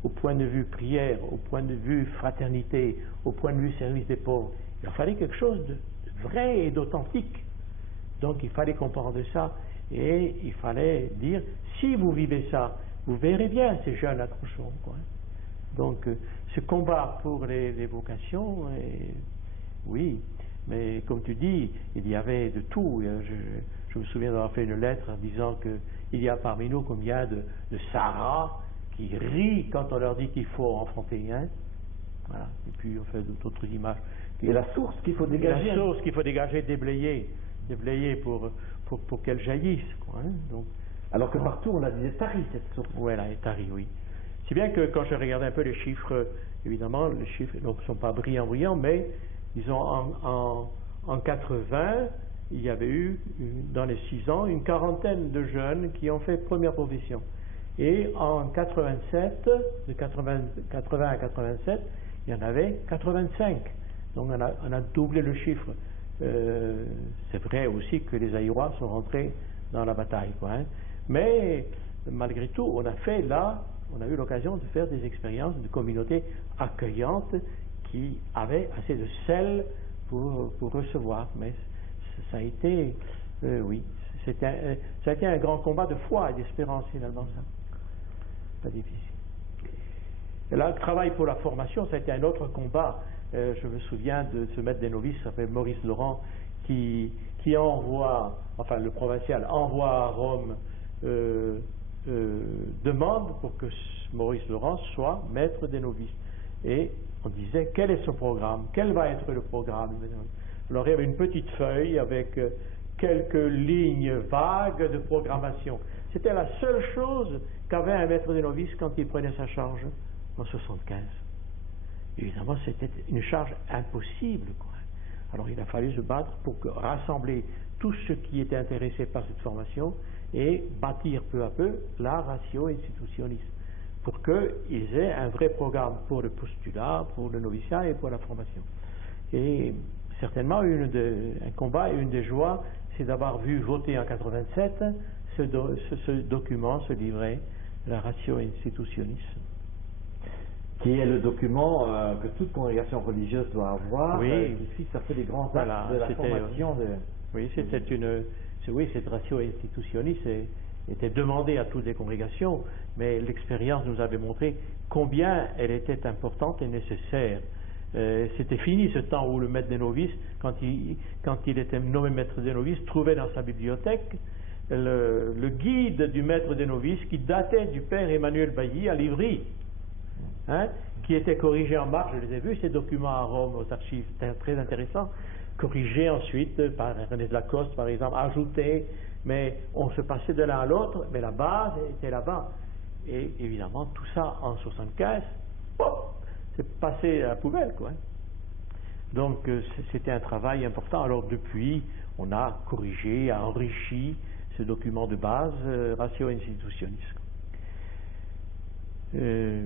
Au point de vue prière, au point de vue fraternité, au point de vue service des pauvres. Il fallait quelque chose de vrai et d'authentique. Donc il fallait comprendre ça et il fallait dire, si vous vivez ça, vous verrez bien ces jeunes accrochons, quoi. Donc ce combat pour les vocations, oui, mais comme tu dis, il y avait de tout. Je me souviens d'avoir fait une lettre en disant qu'il y a parmi nous combien de Sarah qui rient quand on leur dit qu'il faut affronter un. Voilà. Et puis on fait d'autres images. Et la source qu'il faut dégager. La source qu'il faut dégager, déblayer pour qu'elle jaillisse, quoi, hein. Donc, alors que partout on la disait tarie, cette source. Oui, elle est tarie, oui. Si bien que quand je regardais un peu les chiffres, évidemment, les chiffres ne sont pas brillants, mais disons en 80, il y avait eu, dans les 6 ans, une quarantaine de jeunes qui ont fait première profession. Et en 87, de 80 à 87, il y en avait 85. Donc on a doublé le chiffre. C'est vrai aussi que les Aïrois sont rentrés dans la bataille, quoi, hein. Mais malgré tout, on a eu l'occasion de faire des expériences de communautés accueillantes qui avaient assez de sel pour recevoir. Mais ça a été, oui, ça a été un grand combat de foi et d'espérance finalement, ça. Pas difficile. Et là, le travail pour la formation, ça a été un autre combat. Je me souviens de ce maître des novices, ça s'appelle Maurice Laurent, qui envoie, enfin le provincial envoie à Rome demande pour que Maurice Laurent soit maître des novices. Et on disait, quel est son programme? Quel va être le programme? Alors il y avait une petite feuille avec quelques lignes vagues de programmation. C'était la seule chose qu'avait un maître des novices quand il prenait sa charge en 75. évidemment, c'était une charge impossible, quoi. Alors il a fallu se battre pour rassembler tous ceux qui étaient intéressés par cette formation et bâtir peu à peu la ratio institutionniste, pour qu'ils aient un vrai programme pour le postulat, pour le noviciat et pour la formation. Et certainement, un combat et une des joies, c'est d'avoir vu voter en 87 ce document, ce livret, la ratio institutionis. Qui est le document que toute congrégation religieuse doit avoir, oui. Qui fixe un peu les grands axes de la formation. Oui, cette ratio institutionis était demandée à toutes les congrégations, mais l'expérience nous avait montré combien elle était importante et nécessaire. C'était fini ce temps où le maître des novices, quand il était nommé maître des novices, trouvait dans sa bibliothèque le guide du maître des novices qui datait du père Emmanuel Bailly à Livry, qui était corrigé en marge. Je les ai vus, ces documents à Rome, aux archives, c'était très intéressant, corrigé ensuite par René de Lacoste par exemple, ajouté, mais on se passait de l'un à l'autre, mais la base était là-bas. Et évidemment, tout ça en 75, c'est passé à la poubelle, quoi. Donc c'était un travail important. Alors depuis, on a corrigé, a enrichi ce document de base, Ratio Institutionis.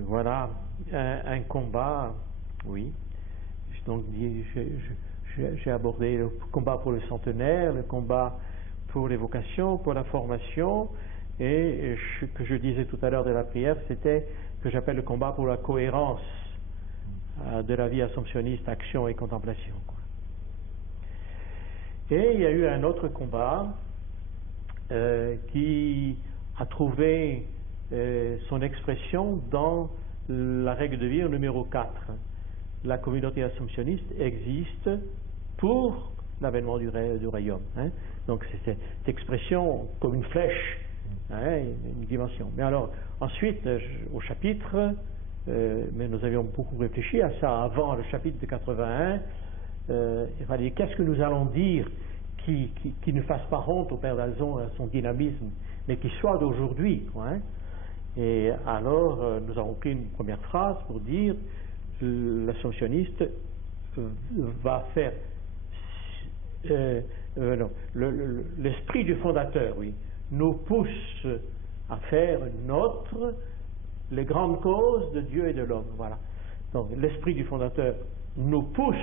Voilà, un combat, oui. Donc j'ai abordé le combat pour le centenaire, le combat pour les vocations, pour la formation, et ce que je disais tout à l'heure de la prière, c'était que j'appelle le combat pour la cohérence de la vie assomptionniste, action et contemplation, quoi. Et il y a eu un autre combat qui a trouvé son expression dans la règle de vie au numéro 4. La communauté assomptionniste existe pour l'avènement du royaume. Donc c'est cette expression comme une flèche, une dimension. Mais alors, ensuite, au chapitre, mais nous avions beaucoup réfléchi à ça avant le chapitre de 81, il fallait dire qu'est-ce que nous allons dire qui ne fasse pas honte au Père d'Alzon à son dynamisme, mais qui soit d'aujourd'hui, quoi. Et alors, nous avons pris une première phrase pour dire l'assomptionniste va faire l'esprit du fondateur, oui, nous pousse à faire notre les grandes causes de Dieu et de l'homme. Voilà. Donc l'esprit du fondateur nous pousse,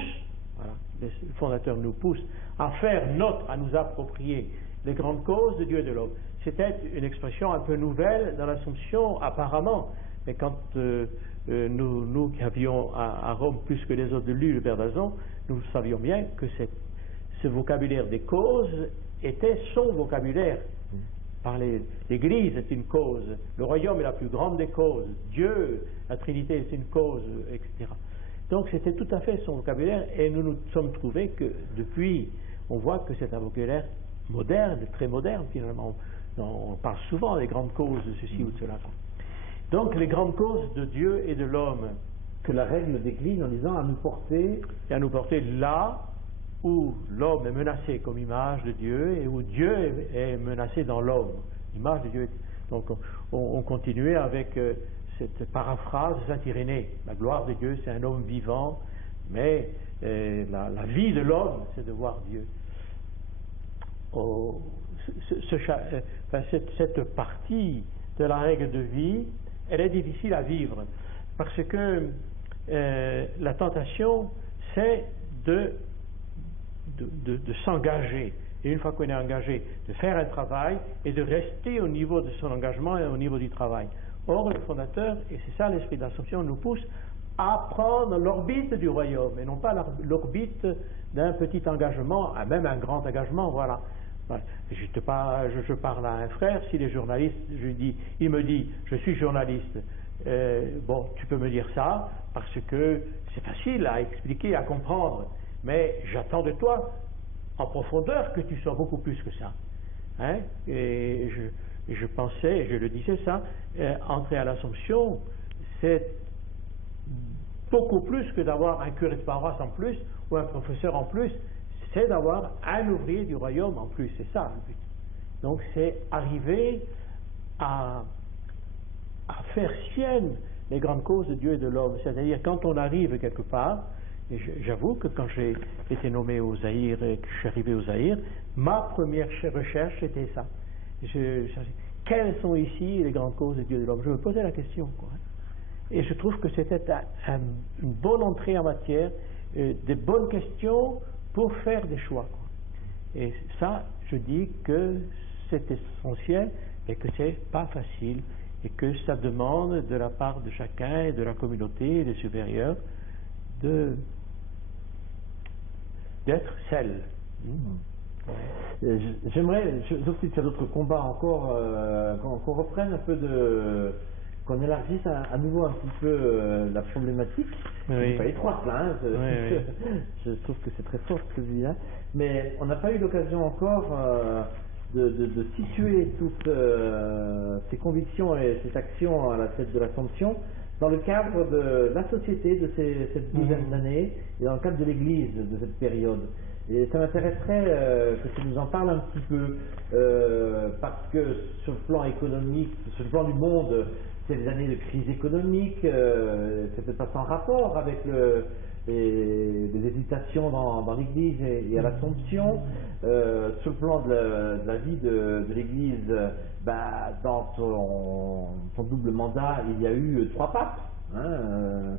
voilà, le fondateur nous pousse à faire notre, à nous approprier les grandes causes de Dieu et de l'homme. C'était une expression un peu nouvelle dans l'Assomption, apparemment, mais quand nous qui avions à Rome plus que les autres lu le Père d'Alzon, nous savions bien que ce vocabulaire des causes était son vocabulaire. L'Église est une cause, le royaume est la plus grande des causes, Dieu, la Trinité est une cause, etc. Donc c'était tout à fait son vocabulaire, et nous nous sommes trouvés que depuis, on voit que c'est un vocabulaire moderne, très moderne finalement. On parle souvent des grandes causes de ceci ou de cela. Donc les grandes causes de Dieu et de l'homme. Que la règle décline en disant à nous porter là où l'homme est menacé comme image de Dieu et où Dieu est menacé dans l'homme. L'image de Dieu. Donc on continuait avec cette paraphrase de Saint-Irénée. La gloire de Dieu, c'est un homme vivant, mais la vie de l'homme, c'est de voir Dieu. Cette partie de la règle de vie, elle est difficile à vivre, parce que la tentation, c'est de s'engager, et une fois qu'on est engagé, de faire un travail et de rester au niveau de son engagement et au niveau du travail. Or, le fondateur, et c'est ça l'esprit d'Assomption, nous pousse à prendre l'orbite du royaume, et non pas l'orbite d'un petit engagement, même un grand engagement, voilà. Je parle à un frère, s'il est journaliste, il me dit, je suis journaliste, bon, tu peux me dire ça, parce que c'est facile à expliquer, à comprendre, mais j'attends de toi, en profondeur, que tu sois beaucoup plus que ça. Et je pensais, et je le disais ça, entrer à l'Assomption, c'est beaucoup plus que d'avoir un curé de paroisse en plus, ou un professeur en plus, c'est d'avoir un ouvrier du royaume en plus, c'est ça le but. Donc c'est arriver à faire sienne les grandes causes de Dieu et de l'homme. C'est-à-dire, quand on arrive quelque part, et j'avoue que quand j'ai été nommé au Zaïre et que je suis arrivé au Zaïre, ma première recherche était ça. Quelles sont ici les grandes causes de Dieu et de l'homme? Je me posais la question, quoi. Et je trouve que c'était une bonne entrée en matière, des bonnes questions pour faire des choix, quoi. Et ça, je dis que c'est essentiel et que c'est pas facile et que ça demande de la part de chacun et de la communauté et des supérieurs d'être celle. J'aimerais, sauf si tu as d'autres combats encore, qu'on reprenne un peu qu'on élargisse à nouveau un petit peu la problématique. Oui. C'est pas étroite là, hein, Oui. je trouve que c'est très fort ce que je dis là, mais on n'a pas eu l'occasion encore de situer toutes ces convictions et cette action à la tête de l'Assomption dans le cadre de la société de cette douzaine d'années et dans le cadre de l'Église de cette période. Et ça m'intéresserait que tu nous en parles un petit peu, parce que sur le plan économique, sur le plan du monde, c'est des années de crise économique, c'est peut-être pas sans rapport avec les hésitations dans l'Église et à l'Assomption. Sur le plan de la vie de l'Église, dans ton double mandat, il y a eu 3 papes. Hein,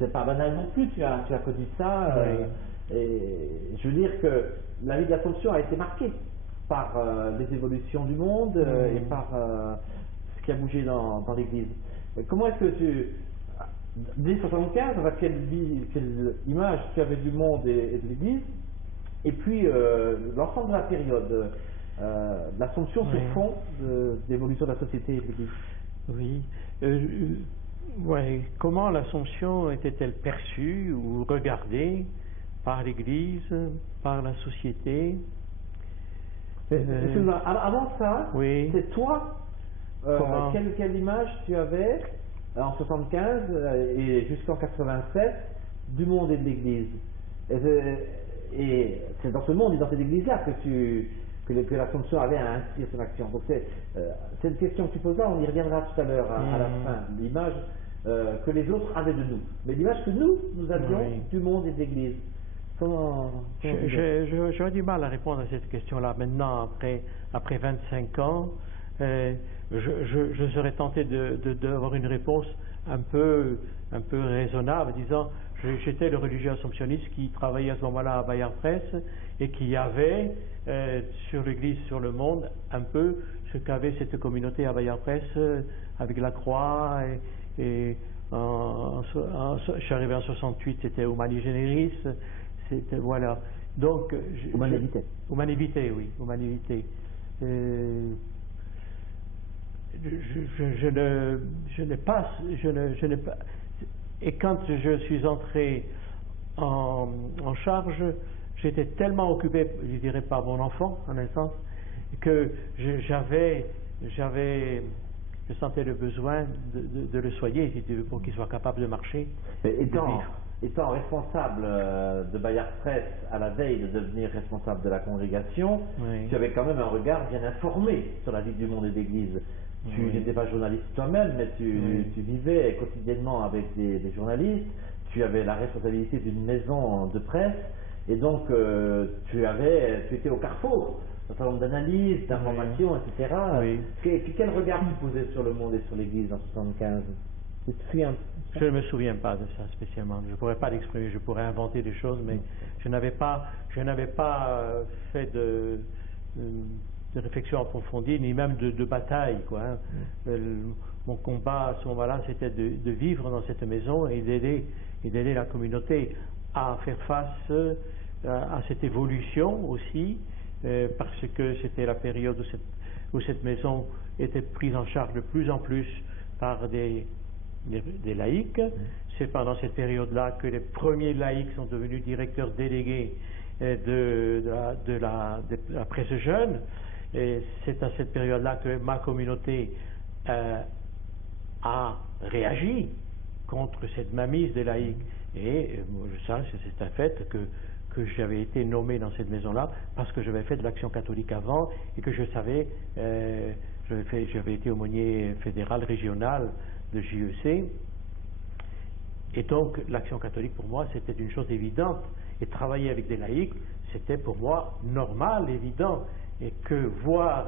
c'est pas banal non plus, tu as connu ça. Et je veux dire que la vie de l'Assomption a été marquée par les évolutions du monde et par ce qui a bougé dans l'Église. Comment est-ce que dès 75, quelle image tu avais du monde et de l'Église, et puis l'ensemble de la période, l'Assomption sur fond d'évolution de la société et de l'Église? Oui. Comment l'Assomption était-elle perçue ou regardée par l'Église, par la société? Avant ça, oui. c'est toi, quelle image tu avais en 75 et jusqu'en 87 du monde et de l'Église? Et c'est dans ce monde et dans cette Église-là que l'Assomption avait à inscrire son action. Donc c'est une question que tu poses là, on y reviendra tout à l'heure à la fin. L'image que les autres avaient de nous, mais l'image que nous avions du monde et de l'Église. J'aurais du mal à répondre à cette question-là. Maintenant, après 25 ans, je serais tenté d'avoir une réponse un peu raisonnable, disant j'étais le religieux assomptionniste qui travaillait à ce moment-là à Bayard Presse et qui avait sur l'Église, sur le monde, un peu ce qu'avait cette communauté à Bayard Presse avec la croix et je suis arrivé en 68, c'était Humani Generis. Voilà. Donc, Humanité. Humanité, oui, Humanité. Je n'ai pas. Et quand je suis entré en charge, j'étais tellement occupé, je dirais par mon enfant, en un sens, que je sentais le besoin de le soigner, si tu veux, pour qu'il soit capable de marcher. Étant responsable de Bayard Presse à la veille de devenir responsable de la congrégation, tu avais quand même un regard bien informé sur la vie du monde et de l'Église. Tu n'étais pas journaliste toi-même, mais tu vivais quotidiennement avec des journalistes, tu avais la responsabilité d'une maison de presse, et donc tu étais au carrefour d'un certain nombre d'analyses, d'informations, etc. Quel regard tu posais sur le monde et sur l'Église en 75? Je ne me souviens pas de ça spécialement. Je ne pourrais pas l'exprimer. Je pourrais inventer des choses, mais je n'avais pas fait de réflexion approfondie, ni même de bataille, quoi. Mon combat à ce moment-là, c'était de vivre dans cette maison et d'aider la communauté à faire face à cette évolution aussi, parce que c'était la période où cette maison était prise en charge de plus en plus par des laïcs. C'est pendant cette période-là que les premiers laïcs sont devenus directeurs délégués de la presse jeune, et c'est à cette période-là que ma communauté a réagi contre cette mainmise des laïcs. Et ça, c'est un fait que j'avais été nommé dans cette maison-là parce que j'avais fait de l'action catholique avant et que je savais, j'avais été aumônier fédéral régional de JEC, Et donc, l'Action catholique, pour moi, c'était une chose évidente. Et travailler avec des laïcs, c'était pour moi normal, évident. Et que voir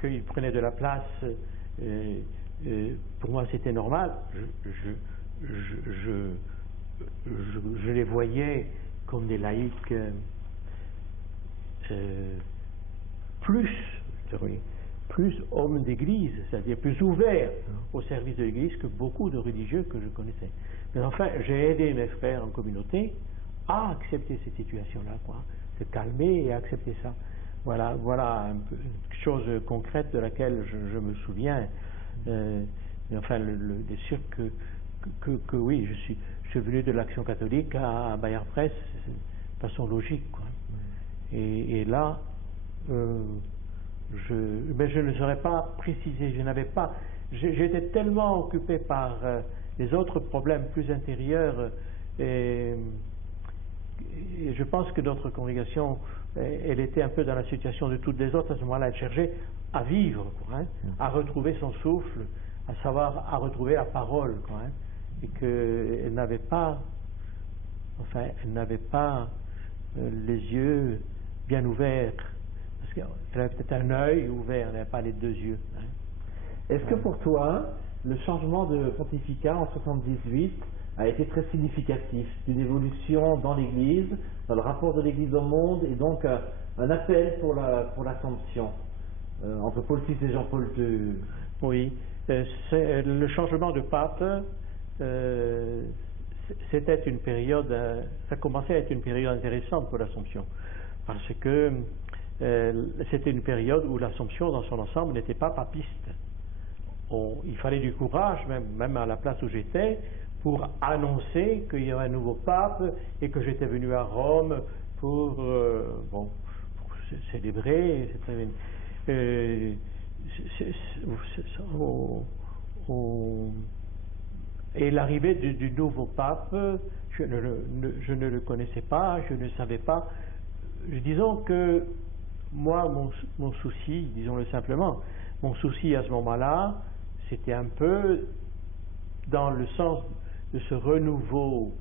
qu'ils prenaient de la place, pour moi, c'était normal. Je les voyais comme des laïcs plus hommes d'église, c'est-à-dire plus ouverts au service de l'église que beaucoup de religieux que je connaissais. Mais enfin, j'ai aidé mes frères en communauté à accepter cette situation-là, se calmer et accepter ça. Voilà une chose concrète de laquelle je me souviens. Mais enfin, c'est sûr que oui, je suis venu de l'Action catholique à Bayard Presse de façon logique, Et là, mais je ne saurais pas préciser, j'étais tellement occupé par les autres problèmes plus intérieurs, et je pense que notre congrégation, elle était un peu dans la situation de toutes les autres à ce moment-là. Elle cherchait à vivre, à retrouver son souffle, à retrouver la parole, et qu'elle n'avait pas, les yeux bien ouverts, parce qu'elle avait peut-être un œil ouvert, elle n'avait pas les deux yeux. Est-ce que pour toi, le changement de pontificat en 78 a été très significatif d'une évolution dans l'Église, dans le rapport de l'Église au monde, et donc un appel pour l'Assomption entre Paul VI et Jean-Paul II? Oui, le changement de pape, c'était une période, ça commençait à être une période intéressante pour l'Assomption, parce que c'était une période où l'Assomption dans son ensemble n'était pas papiste. Il fallait du courage, même à la place où j'étais, pour annoncer qu'il y aurait un nouveau pape et que j'étais venu à Rome pour célébrer. Et l'arrivée du nouveau pape, je ne le connaissais pas, je ne savais pas. Disons que moi, mon souci, disons-le simplement, mon souci à ce moment-là, c'était un peu dans le sens de ce renouveau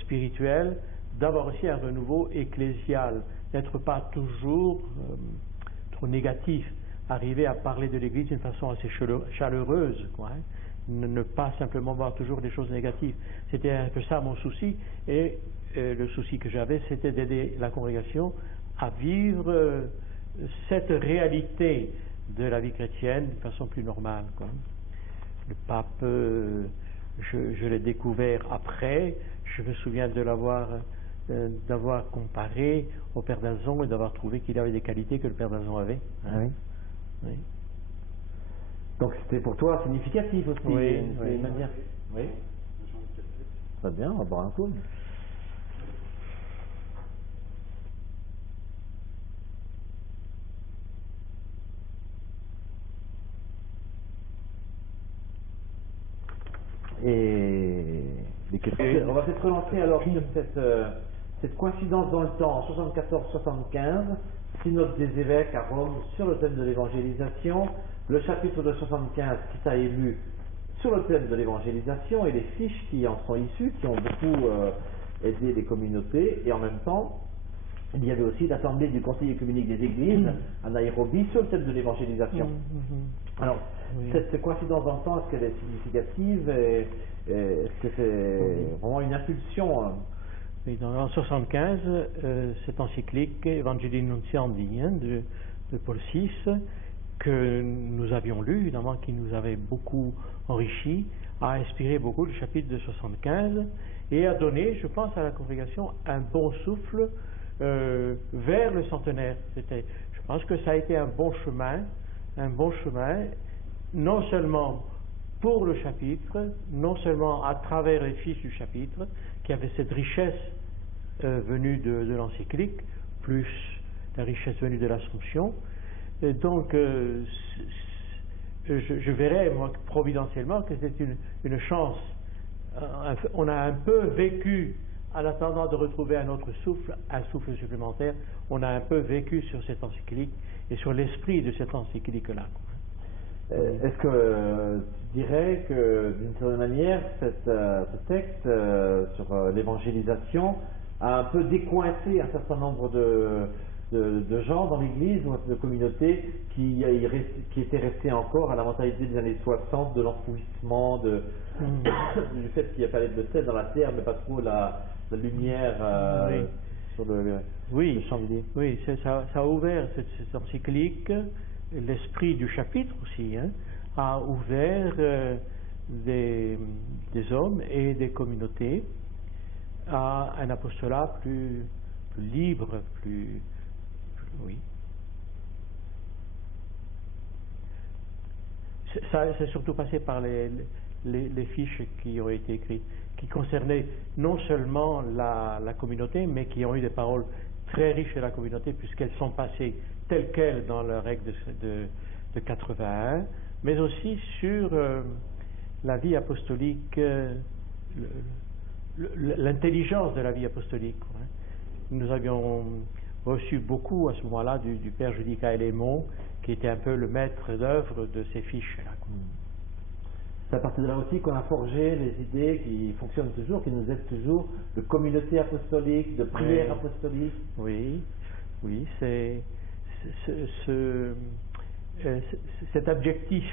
spirituel, d'avoir aussi un renouveau ecclésial, n'être pas toujours trop négatif, arriver à parler de l'Église d'une façon assez chaleureuse, ne pas simplement voir toujours des choses négatives. C'était un peu ça mon souci, et le souci que j'avais, c'était d'aider la congrégation à vivre cette réalité de la vie chrétienne d'une façon plus normale. Le pape, je l'ai découvert après, je me souviens d'avoir comparé au Père d'Azon et d'avoir trouvé qu'il avait des qualités que le Père d'Azon avait. Oui. Oui. Donc c'était pour toi significatif aussi. Oui. Oui. Très bien, on va boire un coup. Et on va peut-être relancer alors sur cette coïncidence dans le temps, en 74-75, synode des évêques à Rome sur le thème de l'évangélisation, le chapitre de 75 qui t'a élu sur le thème de l'évangélisation et les fiches qui en sont issues, qui ont beaucoup aidé les communautés, et en même temps, il y avait aussi l'assemblée du Conseil œcuménique des Églises à Nairobi sur le thème de l'évangélisation. Alors, cette coïncidence dans le temps, est-ce qu'elle est significative et est-ce que c'est vraiment une impulsion? Oui, en 1975, cette encyclique Evangelii Nuntiandi de Paul VI, que nous avions lu, évidemment, qui nous avait beaucoup enrichi, a inspiré beaucoup le chapitre de 75 et a donné, je pense, à la congrégation un bon souffle vers le centenaire. Je pense que ça a été un bon chemin, non seulement pour le chapitre, non seulement à travers les fiches du chapitre, qui avaient cette richesse venue de l'encyclique, plus la richesse venue de l'Assomption. Et donc, je verrais, moi, providentiellement, que c'est une chance. On a un peu vécu, en attendant de retrouver un autre souffle, un souffle supplémentaire, on a un peu vécu sur cette encyclique et sur l'esprit de cette encyclique-là. Est-ce que tu dirais que, d'une certaine manière, ce texte sur l'évangélisation a un peu décoincé un certain nombre de gens dans l'Église ou de communautés qui étaient restés encore à la mentalité des années 60, de l'enfouissement, du fait qu'il n'y a pas de sel dans la terre, mais pas trop la lumière sur le chandelier. Oui, ça a ouvert cette encyclique, l'esprit du chapitre aussi, a ouvert des hommes et des communautés à un apostolat plus libre, oui. Ça c'est surtout passé par les fiches qui ont été écrites, qui concernaient non seulement la communauté, mais qui ont eu des paroles très riches de la communauté, puisqu'elles sont passées telles quelles dans la règle de 81, mais aussi sur la vie apostolique, l'intelligence de la vie apostolique. Nous avions reçu beaucoup à ce moment-là du père Judicaël Aymon, qui était un peu le maître d'œuvre de ces fiches-là. C'est à partir de là aussi qu'on a forgé les idées qui fonctionnent toujours, qui nous aident toujours, de communauté apostolique, de prière apostolique. Oui, c'est cet objectif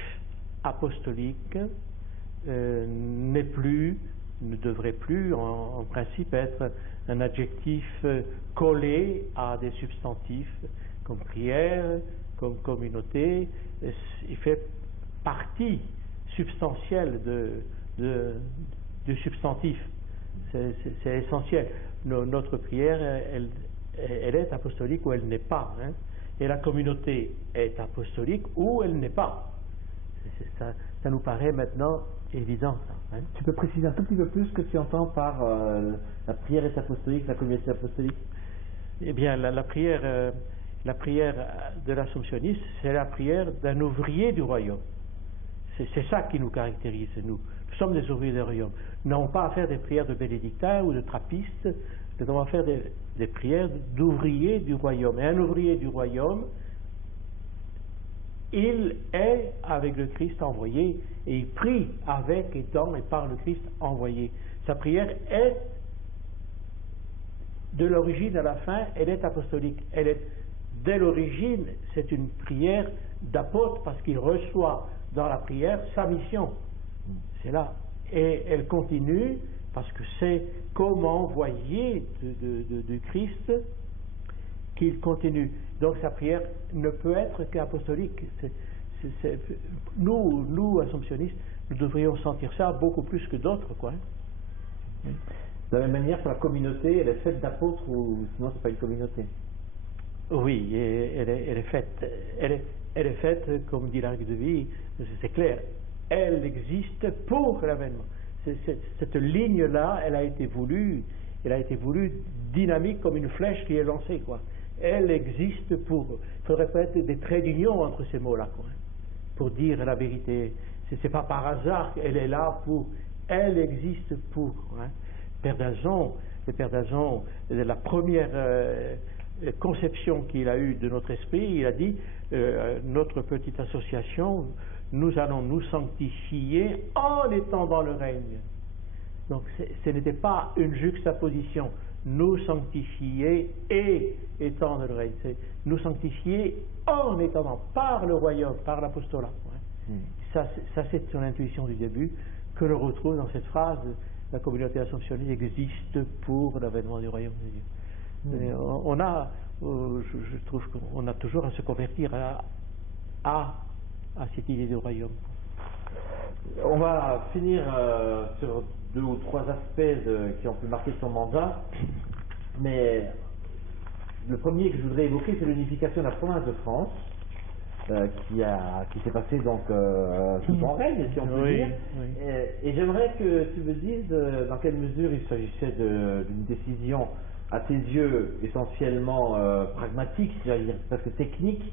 apostolique ne devrait plus en principe être un adjectif collé à des substantifs comme prière, comme communauté. Il fait partie substantielle du substantif. C'est essentiel. Notre prière, elle est apostolique ou elle n'est pas. Et la communauté est apostolique ou elle n'est pas. Ça nous paraît maintenant évident. Tu peux préciser un tout petit peu plus ce que tu entends par la prière est apostolique, la communauté apostolique? Eh bien, la prière de l'Assomptionniste, c'est la prière d'un ouvrier du royaume. C'est ça qui nous caractérise, nous. Nous sommes des ouvriers du royaume. Nous n'avons pas à faire des prières de bénédictins ou de trappistes, nous avons à faire des prières d'ouvriers du royaume. Et un ouvrier du royaume, il est avec le Christ envoyé, et il prie avec et dans et par le Christ envoyé. Sa prière est, de l'origine à la fin, elle est apostolique. Dès l'origine, c'est une prière d'apôtre, parce qu'il reçoit dans la prière sa mission. C'est là. Et elle continue, parce que c'est comme envoyé du Christ qu'il continue. Donc sa prière ne peut être qu'apostolique. Nous, assomptionnistes, nous devrions sentir ça beaucoup plus que d'autres, quoi. De la même manière, pour la communauté, elle est faite d'apôtres, ou sinon c'est pas une communauté? Oui, elle est faite. Elle est faite, comme dit la règle de vie, c'est clair. Elle existe pour l'avènement. Cette ligne-là, elle a été voulue dynamique comme une flèche qui est lancée, quoi. Elle existe pour. Il faudrait peut-être des traits d'union entre ces mots-là, quoi, pour dire la vérité. C'est pas par hasard qu'elle est là pour. Elle existe pour. Le Père Dazon, la première conception qu'il a eue de notre esprit, il a dit notre petite association, nous allons nous sanctifier en étant dans le règne. Donc ce n'était pas une juxtaposition, nous sanctifier et étant dans le règne, c'est nous sanctifier en étant par le royaume, par l'apostolat. Ça c'est son intuition du début, que l'on retrouve dans cette phrase, la communauté assomptionniste existe pour l'avènement du royaume de Dieu. Je trouve qu'on a toujours à se convertir à cette idée du royaume. On va finir sur 2 ou 3 aspects qui ont pu marquer son mandat, mais le premier que je voudrais évoquer, c'est l'unification de la province de France, qui s'est passée donc sous ton règne, si on peut dire. Oui. Et j'aimerais que tu me dises dans quelle mesure il s'agissait d'une décision à tes yeux essentiellement pragmatique, c'est-à-dire presque technique,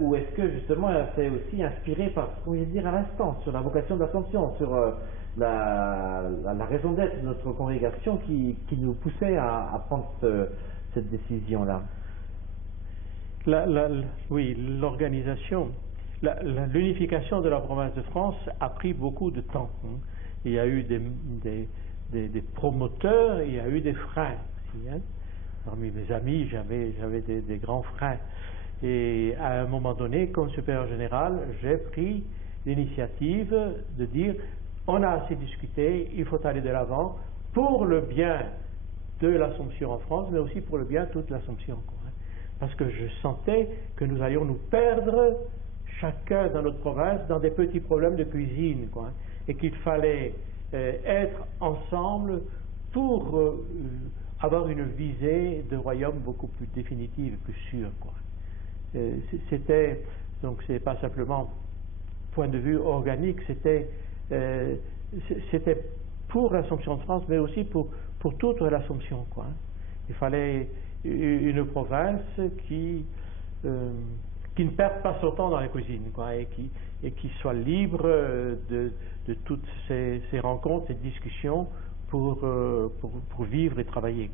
ou est-ce que justement elle s'est aussi inspirée par ce qu'on vient de dire à l'instant, sur la vocation de l'Assomption, sur la raison d'être de notre congrégation qui nous poussait à prendre cette décision-là? Oui, l'organisation l'unification de la province de France a pris beaucoup de temps. Il y a eu des promoteurs, il y a eu des freins aussi. Parmi mes amis, j'avais des grands freins. Et à un moment donné, comme supérieur général, j'ai pris l'initiative de dire on a assez discuté, il faut aller de l'avant pour le bien de l'Assomption en France, mais aussi pour le bien de toute l'Assomption. Parce que je sentais que nous allions nous perdre chacun dans notre province dans des petits problèmes de cuisine, et qu'il fallait être ensemble pour avoir une visée de royaume beaucoup plus définitive, plus sûre. C'était, donc c'est pas simplement point de vue organique, c'était pour l'Assomption de France, mais aussi pour toute l'Assomption. Il fallait une province qui ne perde pas son temps dans la cuisine, et qui soit libre de toutes ces rencontres, ces discussions pour vivre et travailler.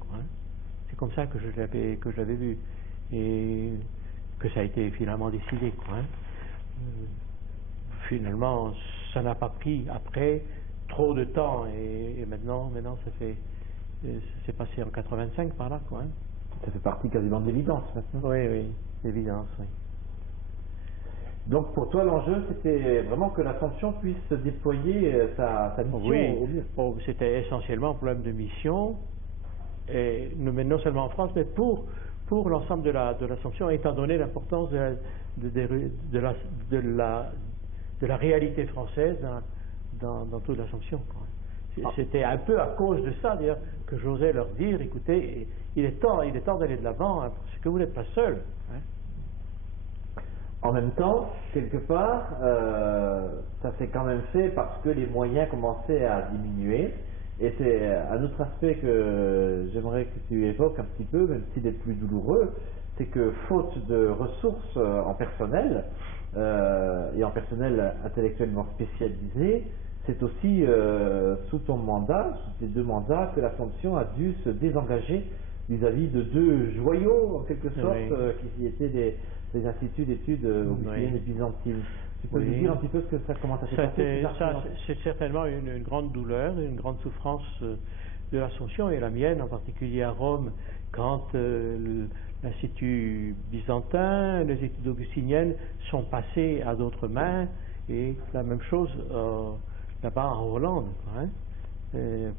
C'est comme ça que je l'avais vu, et que ça a été finalement décidé. Finalement, ça n'a pas pris après trop de temps, et maintenant ça s'est passé en 85 par là. Ça fait partie quasiment de l'évidence maintenant. Oui, l'évidence, oui. Donc pour toi, l'enjeu, c'était vraiment que l'Assomption puisse déployer sa mission au mieux. C'était essentiellement un problème de mission, mais non seulement en France, mais pour l'ensemble de l'Assomption, étant donné l'importance de la réalité française dans toute l'Assomption. C'était un peu à cause de ça, d'ailleurs, que j'osais leur dire, écoutez, il est temps d'aller de l'avant, parce que vous n'êtes pas seul. En même temps, quelque part, ça s'est quand même fait parce que les moyens commençaient à diminuer. Et c'est un autre aspect que j'aimerais que tu évoques un petit peu, même s'il est plus douloureux, c'est que faute de ressources en personnel, et en personnel intellectuellement spécialisé, c'est aussi sous ton mandat, sous tes deux mandats, que l'Assomption a dû se désengager vis-à-vis de deux joyaux, en quelque sorte, qui étaient des instituts d'études augustiniennes et byzantines. Tu peux nous dire un petit peu comment ça s'est passé? C'est certainement une grande douleur, une grande souffrance de l'Assomption, et la mienne en particulier à Rome, quand l'Institut byzantin, les études augustiniennes sont passées à d'autres mains, et la même chose là-bas en Hollande,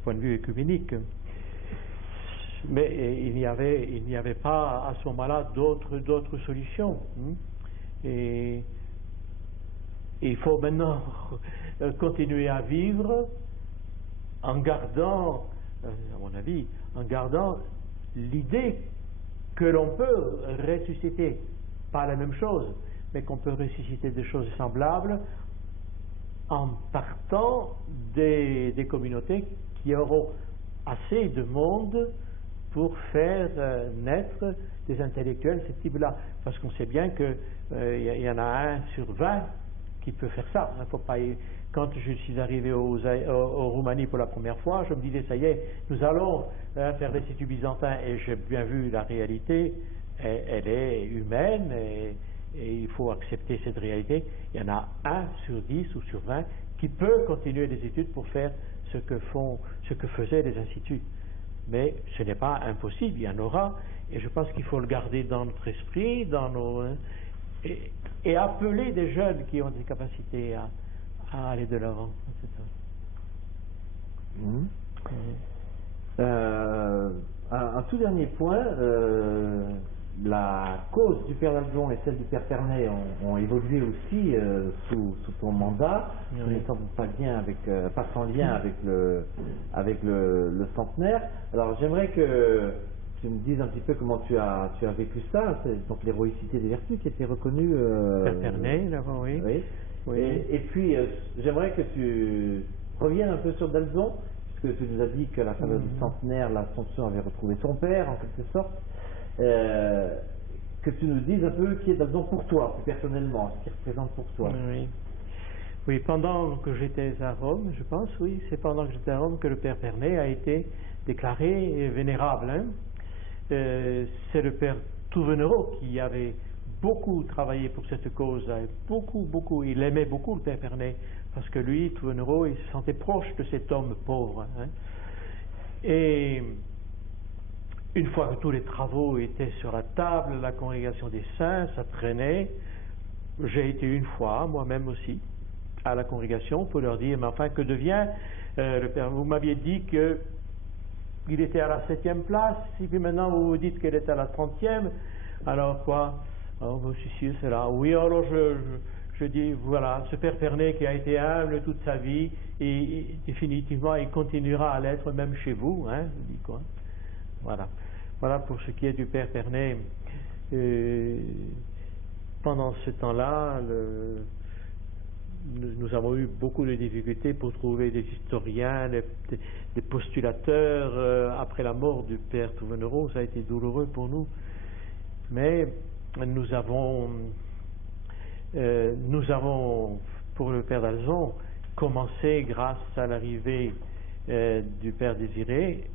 point de vue œcuménique. Mais il n'y avait pas à ce moment-là d'autres solutions. Et il faut maintenant continuer à vivre en gardant, à mon avis, l'idée que l'on peut ressusciter, pas la même chose, mais qu'on peut ressusciter des choses semblables en partant des communautés qui auront assez de monde pour faire naître des intellectuels de ce type-là. Parce qu'on sait bien qu'il y en a 1 sur 20 qui peut faire ça. Faut pas Quand je suis arrivé en Roumanie pour la première fois, je me disais, ça y est, nous allons faire l'Institut byzantin, et j'ai bien vu la réalité, elle est humaine, et il faut accepter cette réalité. Il y en a 1 sur 10 ou sur 20 qui peut continuer des études pour faire ce que faisaient les instituts. Mais ce n'est pas impossible, il y en aura, et je pense qu'il faut le garder dans notre esprit, et appeler des jeunes qui ont des capacités à aller de l'avant. Un tout dernier point, la cause du Père d'Albon et celle du Père Pernay ont évolué aussi sous ton mandat, ce n'est sans doute pas sans lien avec le centenaire. Alors j'aimerais que tu me dises un petit peu comment tu as vécu ça. C'est donc l'héroïcité des vertus qui était reconnue. Père Pernay, d'abord, oui. Et puis j'aimerais que tu reviennes un peu sur Dalzon, puisque tu nous as dit que la fameuse du centenaire, l'Assomption avait retrouvé son père en quelque sorte. Que tu nous dises un peu qui est Dalzon pour toi, plus personnellement, ce qu'il représente pour toi. Oui, pendant que j'étais à Rome, je pense, c'est pendant que j'étais à Rome que le Père Pernay a été déclaré vénérable. C'est le Père Touveneraud qui avait beaucoup travaillé pour cette cause, beaucoup, il aimait beaucoup le Père Pernet, parce que lui, Touveneraud, il se sentait proche de cet homme pauvre. Hein. Et une fois que tous les travaux étaient sur la table, la congrégation des saints, ça traînait, j'ai été une fois, moi-même aussi, à la congrégation pour leur dire, mais enfin, que devient le Père? Vous m'aviez dit qu'il était à la 7e place, et puis maintenant vous vous dites qu'il est à la 30e, alors quoi? Oh, si, c'est là. Oui, alors je dis, voilà, ce Père Pernet qui a été humble toute sa vie, et définitivement il continuera à l'être même chez vous, hein, je dis quoi. Voilà pour ce qui est du Père Pernet. Pendant ce temps-là, nous avons eu beaucoup de difficultés pour trouver des historiens, des postulateurs après la mort du Père Touveneraud. Ça a été douloureux pour nous. Mais nous avons pour le Père d'Alzon, commencé grâce à l'arrivée du Père Désiré,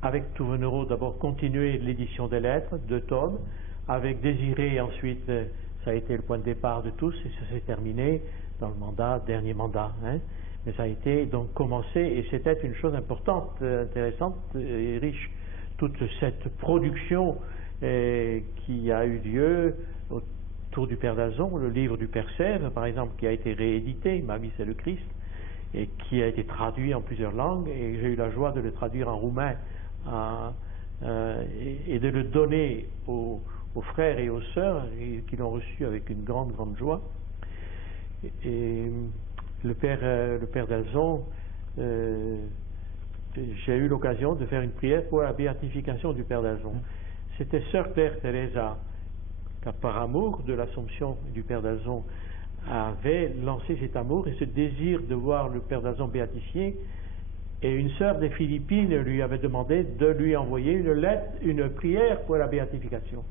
avec Touveneraud d'abord continuer l'édition des lettres, 2 tomes, avec Désiré ensuite, ça a été le point de départ de tous et ça s'est terminé dans le dernier mandat. Hein. Mais ça a été donc commencé et c'était une chose importante, intéressante et riche. Toute cette production qui a eu lieu autour du Père d'Alzon, le livre du Père Sèvres par exemple, qui a été réédité, Ma vie c'est le Christ, et qui a été traduit en plusieurs langues, et j'ai eu la joie de le traduire en roumain et de le donner aux frères et aux sœurs qui l'ont reçu avec une grande joie. Et le Père d'Alzon, j'ai eu l'occasion de faire une prière pour la béatification du Père d'Alzon. C'était Sœur Claire Teresa qui, par amour de l'Assomption du Père d'Alzon, avait lancé cet amour et ce désir de voir le Père d'Alzon béatifié, et une sœur des Philippines lui avait demandé de lui envoyer une lettre, une prière pour la béatification.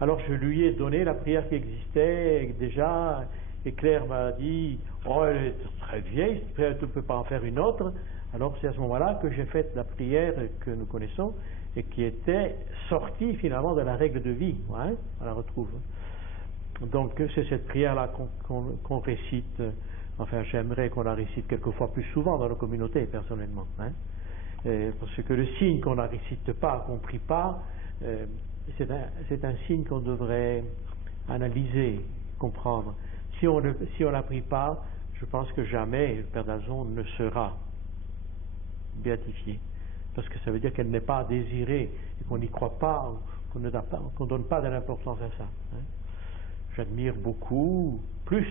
Alors je lui ai donné la prière qui existait déjà, et Claire m'a dit, oh, elle est très vieille, cette prière, tu ne peux pas en faire une autre. Alors c'est à ce moment-là que j'ai fait la prière que nous connaissons et qui était sortie finalement de la règle de vie. Ouais, on la retrouve. Donc c'est cette prière-là qu'on récite. Enfin, j'aimerais qu'on la récite quelquefois plus souvent dans nos communautés, personnellement. Hein. Parce que le signe qu'on ne la récite pas, qu'on ne prie pas, c'est un signe qu'on devrait analyser, comprendre. Si on la prie pas, je pense que jamais le Père d'Alzon ne sera béatifié. Parce que ça veut dire qu'elle n'est pas désirée, et qu'on n'y croit pas, qu'on ne donne pas de l'importance à ça. Hein. J'admire beaucoup, plus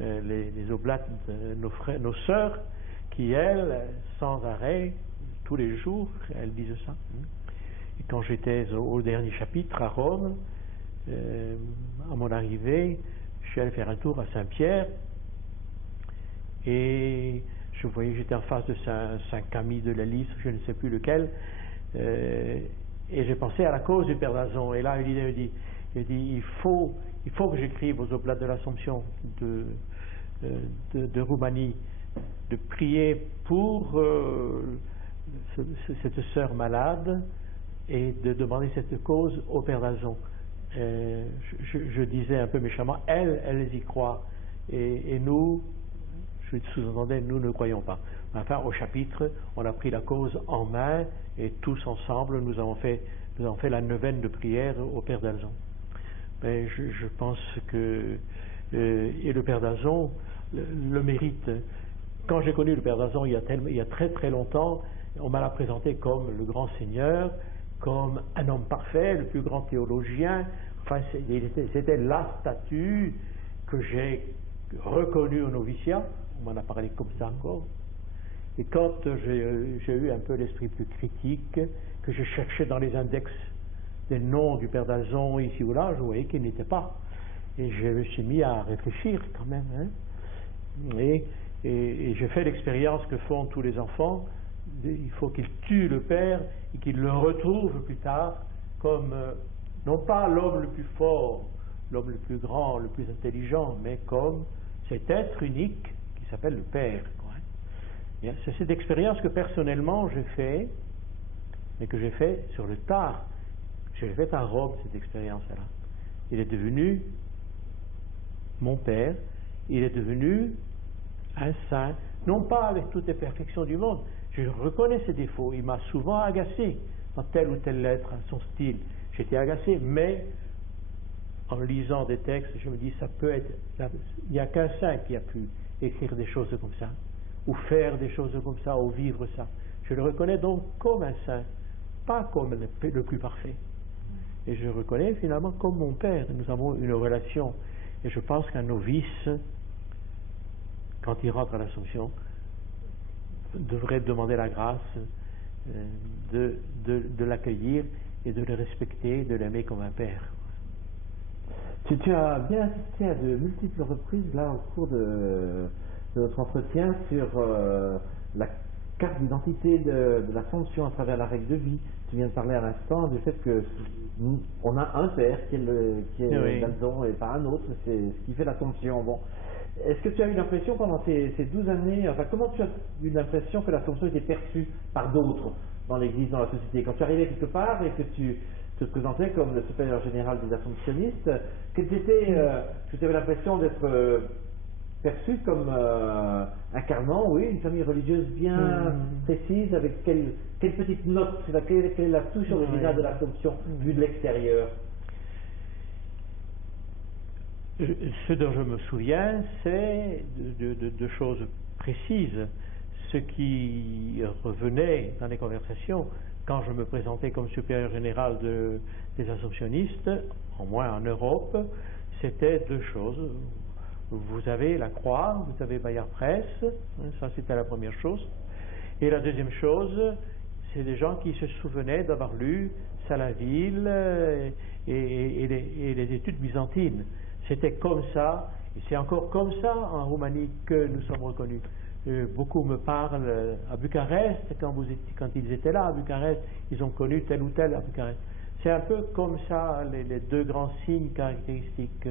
les oblates de nos sœurs, qui elles, sans arrêt, tous les jours, elles disent ça. Et quand j'étais au dernier chapitre à Rome, à mon arrivée, je suis allé faire un tour à Saint-Pierre, et je voyais, j'étais en face de Saint-Camille de la Lys, je ne sais plus lequel, et j'ai pensé à la cause du Père d'Alzon. Et là, il me dit il faut que j'écrive aux oblates de l'Assomption de Roumanie, de prier pour cette sœur malade et de demander cette cause au Père d'Alzon. Je disais un peu méchamment, elles y croient, et nous, je sous-entendais, nous ne croyons pas. Enfin, au chapitre, on a pris la cause en main, et tous ensemble, nous avons fait la neuvaine de prière au Père d'Alzon. Mais je pense que et le Père d'Alzon le mérite. Quand j'ai connu le Père d'Alzon il y a très très longtemps, on m'a présenté comme le grand Seigneur, comme un homme parfait, le plus grand théologien. Enfin, c'était la statue que j'ai reconnue au noviciat. On m'en a parlé comme ça encore. Et quand j'ai eu un peu l'esprit plus critique, que je cherchais dans les index des noms du Père d'Alzon ici ou là, je voyais qu'il n'était pas. Et je me suis mis à réfléchir quand même. Hein. Et j'ai fait l'expérience que font tous les enfants. Il faut qu'ils tuent le Père et qu'ils le retrouvent plus tard comme, non pas l'homme le plus fort, l'homme le plus grand, le plus intelligent, mais comme cet être unique qui s'appelle le Père. C'est cette expérience que personnellement j'ai fait, mais que j'ai fait sur le tard. J'ai fait à Rome cette expérience-là. il est devenu mon père, il est devenu un saint, non pas avec toutes les perfections du monde. Je reconnais ses défauts, il m'a souvent agacé dans telle ou telle lettre, son style, j'étais agacé, mais en lisant des textes, je me dis, ça peut être, il n'y a qu'un saint qui a pu écrire des choses comme ça, ou faire des choses comme ça, ou vivre ça. Je le reconnais donc comme un saint, pas comme le plus parfait. Et je le reconnais finalement comme mon père. Nous avons une relation. Et je pense qu'un novice, quand il rentre à l'Assomption, devrait demander la grâce de l'accueillir et de le respecter, de l'aimer comme un père. Tu as bien insisté à de multiples reprises là au cours de notre entretien sur la carte d'identité de l'Assomption à travers la règle de vie. Tu viens de parler à l'instant du fait que on a un père qui est Oui. Dalzon et pas un autre, c'est ce qui fait l'Assomption. Bon. Est-ce que tu as eu l'impression pendant ces 12 années, enfin comment tu as eu l'impression que l'Assomption était perçue par d'autres dans l'Église, dans la société? Quand tu arrivais quelque part et que tu te présentais comme le supérieur général des Assomptionnistes, est-ce que tu avais l'impression d'être perçu comme incarnant, oui, une famille religieuse bien précise, avec quelle petite note, quelle est la touche originale de l'Assomption vue de l'extérieur? Ce dont je me souviens, c'est de choses précises. Ce qui revenait dans les conversations, quand je me présentais comme supérieur général des Assomptionnistes, au moins en Europe, c'était deux choses. Vous avez la croix, vous avez Bayard Presse, ça c'était la première chose. Et la deuxième chose, c'est des gens qui se souvenaient d'avoir lu Salaville et les études byzantines. C'était comme ça, et c'est encore comme ça en Roumanie que nous sommes reconnus. Beaucoup me parlent à Bucarest, quand ils étaient là à Bucarest, ils ont connu tel ou tel à Bucarest. C'est un peu comme ça les deux grands signes caractéristiques.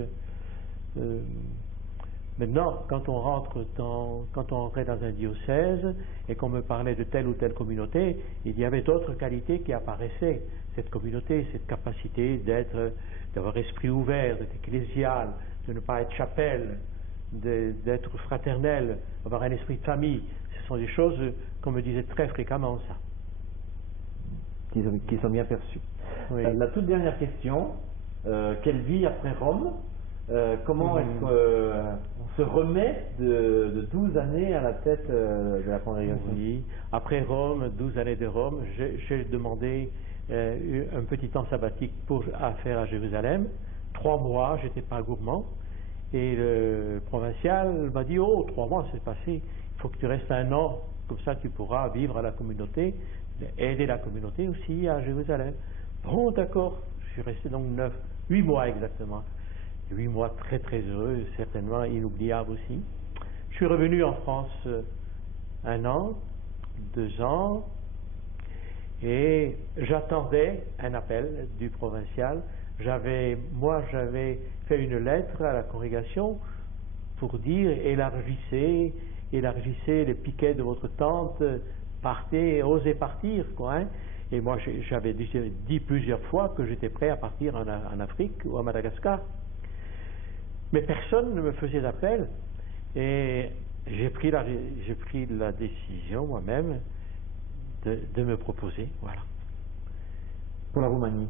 Maintenant, quand on rentrait dans un diocèse et qu'on me parlait de telle ou telle communauté, il y avait d'autres qualités qui apparaissaient. Cette communauté, cette capacité d'avoir esprit ouvert, d'être ecclésial, de ne pas être chapelle, d'être fraternel, avoir un esprit de famille. Ce sont des choses qu'on me disait très fréquemment, ça. Qui sont bien perçues. Oui. La toute dernière question, quelle vie après Rome? Comment est-ce qu'on se remet de 12 années à la tête de la congrégation? Oui. Après Rome, 12 années de Rome, j'ai demandé un petit temps sabbatique à faire à Jérusalem. 3 mois, j'étais pas gourmand. Et le provincial m'a dit, 3 mois c'est passé, il faut que tu restes 1 an, comme ça tu pourras vivre à la communauté, aider la communauté aussi à Jérusalem. Bon, d'accord, je suis resté donc 8 mois exactement. 8 mois très très heureux, certainement inoubliables aussi. Je suis revenu en France 1 an, 2 ans, et j'attendais un appel du provincial. J'avais fait une lettre à la congrégation pour dire élargissez les piquets de votre tente, partez, osez partir, quoi. Hein. Et moi j'avais dit plusieurs fois que j'étais prêt à partir en Afrique ou à Madagascar. Mais personne ne me faisait d'appel et j'ai pris la décision moi-même de me proposer, voilà. Pour la Roumanie?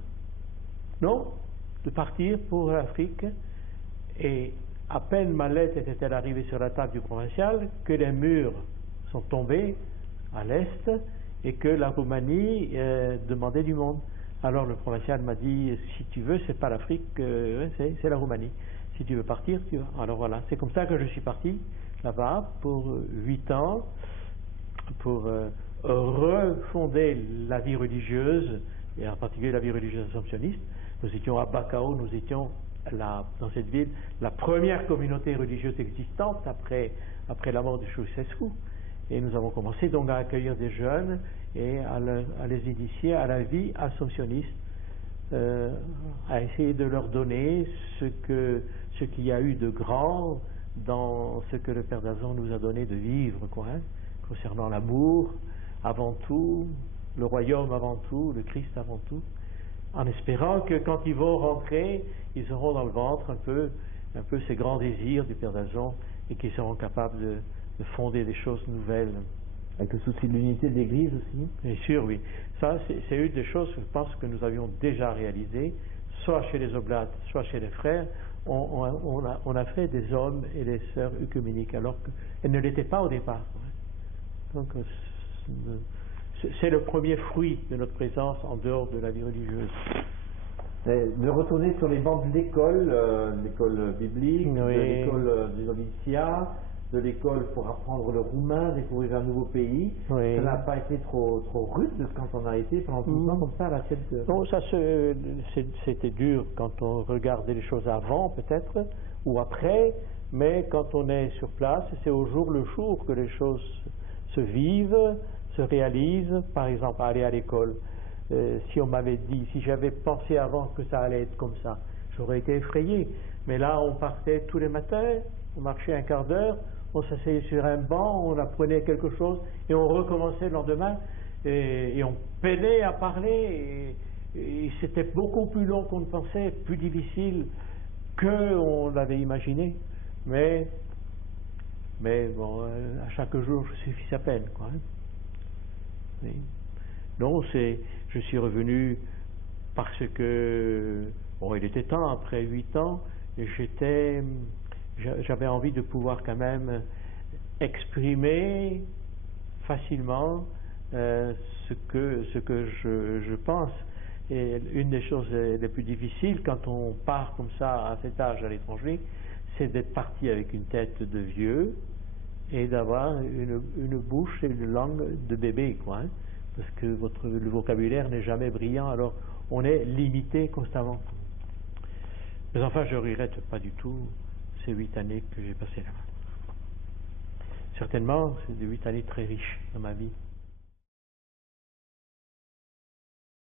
Non, de partir pour l'Afrique, et à peine ma lettre était-elle arrivée sur la table du provincial que les murs sont tombés à l'est et que la Roumanie demandait du monde. Alors le provincial m'a dit, si tu veux, c'est pas l'Afrique, c'est la Roumanie. Si tu veux partir, tu vas. Alors voilà, c'est comme ça que je suis parti là-bas pour 8 ans, pour refonder la vie religieuse, et en particulier la vie religieuse assomptionniste. Nous étions à Bacău, nous étions dans cette ville la première communauté religieuse existante après la mort de Ceausescu. Et nous avons commencé donc à accueillir des jeunes et à les initier à la vie assomptionniste, à essayer de leur donner ce qu'il y a eu de grand dans ce que le Père Dalzon nous a donné de vivre, quoi, hein, concernant l'amour avant tout, le royaume avant tout, le Christ avant tout. en espérant que quand ils vont rentrer, ils auront dans le ventre un peu ces grands désirs du Père d'Argent et qu'ils seront capables de fonder des choses nouvelles. Avec le souci de l'unité de l'Église aussi. Bien sûr, oui. Ça, c'est une des choses, je pense, que nous avions déjà réalisées, soit chez les oblates, soit chez les frères. On a fait des hommes et des sœurs œcuméniques, alors qu'elles ne l'étaient pas au départ. Donc, c'est le premier fruit de notre présence en dehors de la vie religieuse. De retourner sur les bancs de l'école biblique, Oui. de l'école du noviciat, de l'école pour apprendre le roumain, découvrir un nouveau pays. Oui. Ça n'a pas été trop rude quand on a été pendant 12 ans comme ça à la tête de... Non, c'était dur quand on regardait les choses avant peut-être, ou après, mais quand on est sur place, c'est au jour le jour que les choses se vivent, se réalisent. Par exemple, aller à l'école. Si on m'avait dit, si j'avais pensé avant que ça allait être comme ça, j'aurais été effrayé. Mais là, on partait tous les matins, on marchait un quart d'heure, on s'asseyait sur un banc, on apprenait quelque chose et on recommençait le lendemain et on peinait à parler et c'était beaucoup plus long qu'on ne pensait, plus difficile qu'on l'avait imaginé. Mais bon, à chaque jour suffit sa peine, quoi. Oui. Non, je suis revenu parce que, bon, il était temps, après 8 ans, j'avais envie de pouvoir quand même exprimer facilement ce que je pense. Et une des choses les plus difficiles quand on part comme ça à cet âge à l'étranger, c'est d'être parti avec une tête de vieux et d'avoir une bouche et une langue de bébé, quoi, hein, parce que le vocabulaire n'est jamais brillant, alors on est limité constamment. Mais enfin, je ne regrette pas du tout ces 8 années que j'ai passées là-bas. Certainement, c'est des 8 années très riches dans ma vie.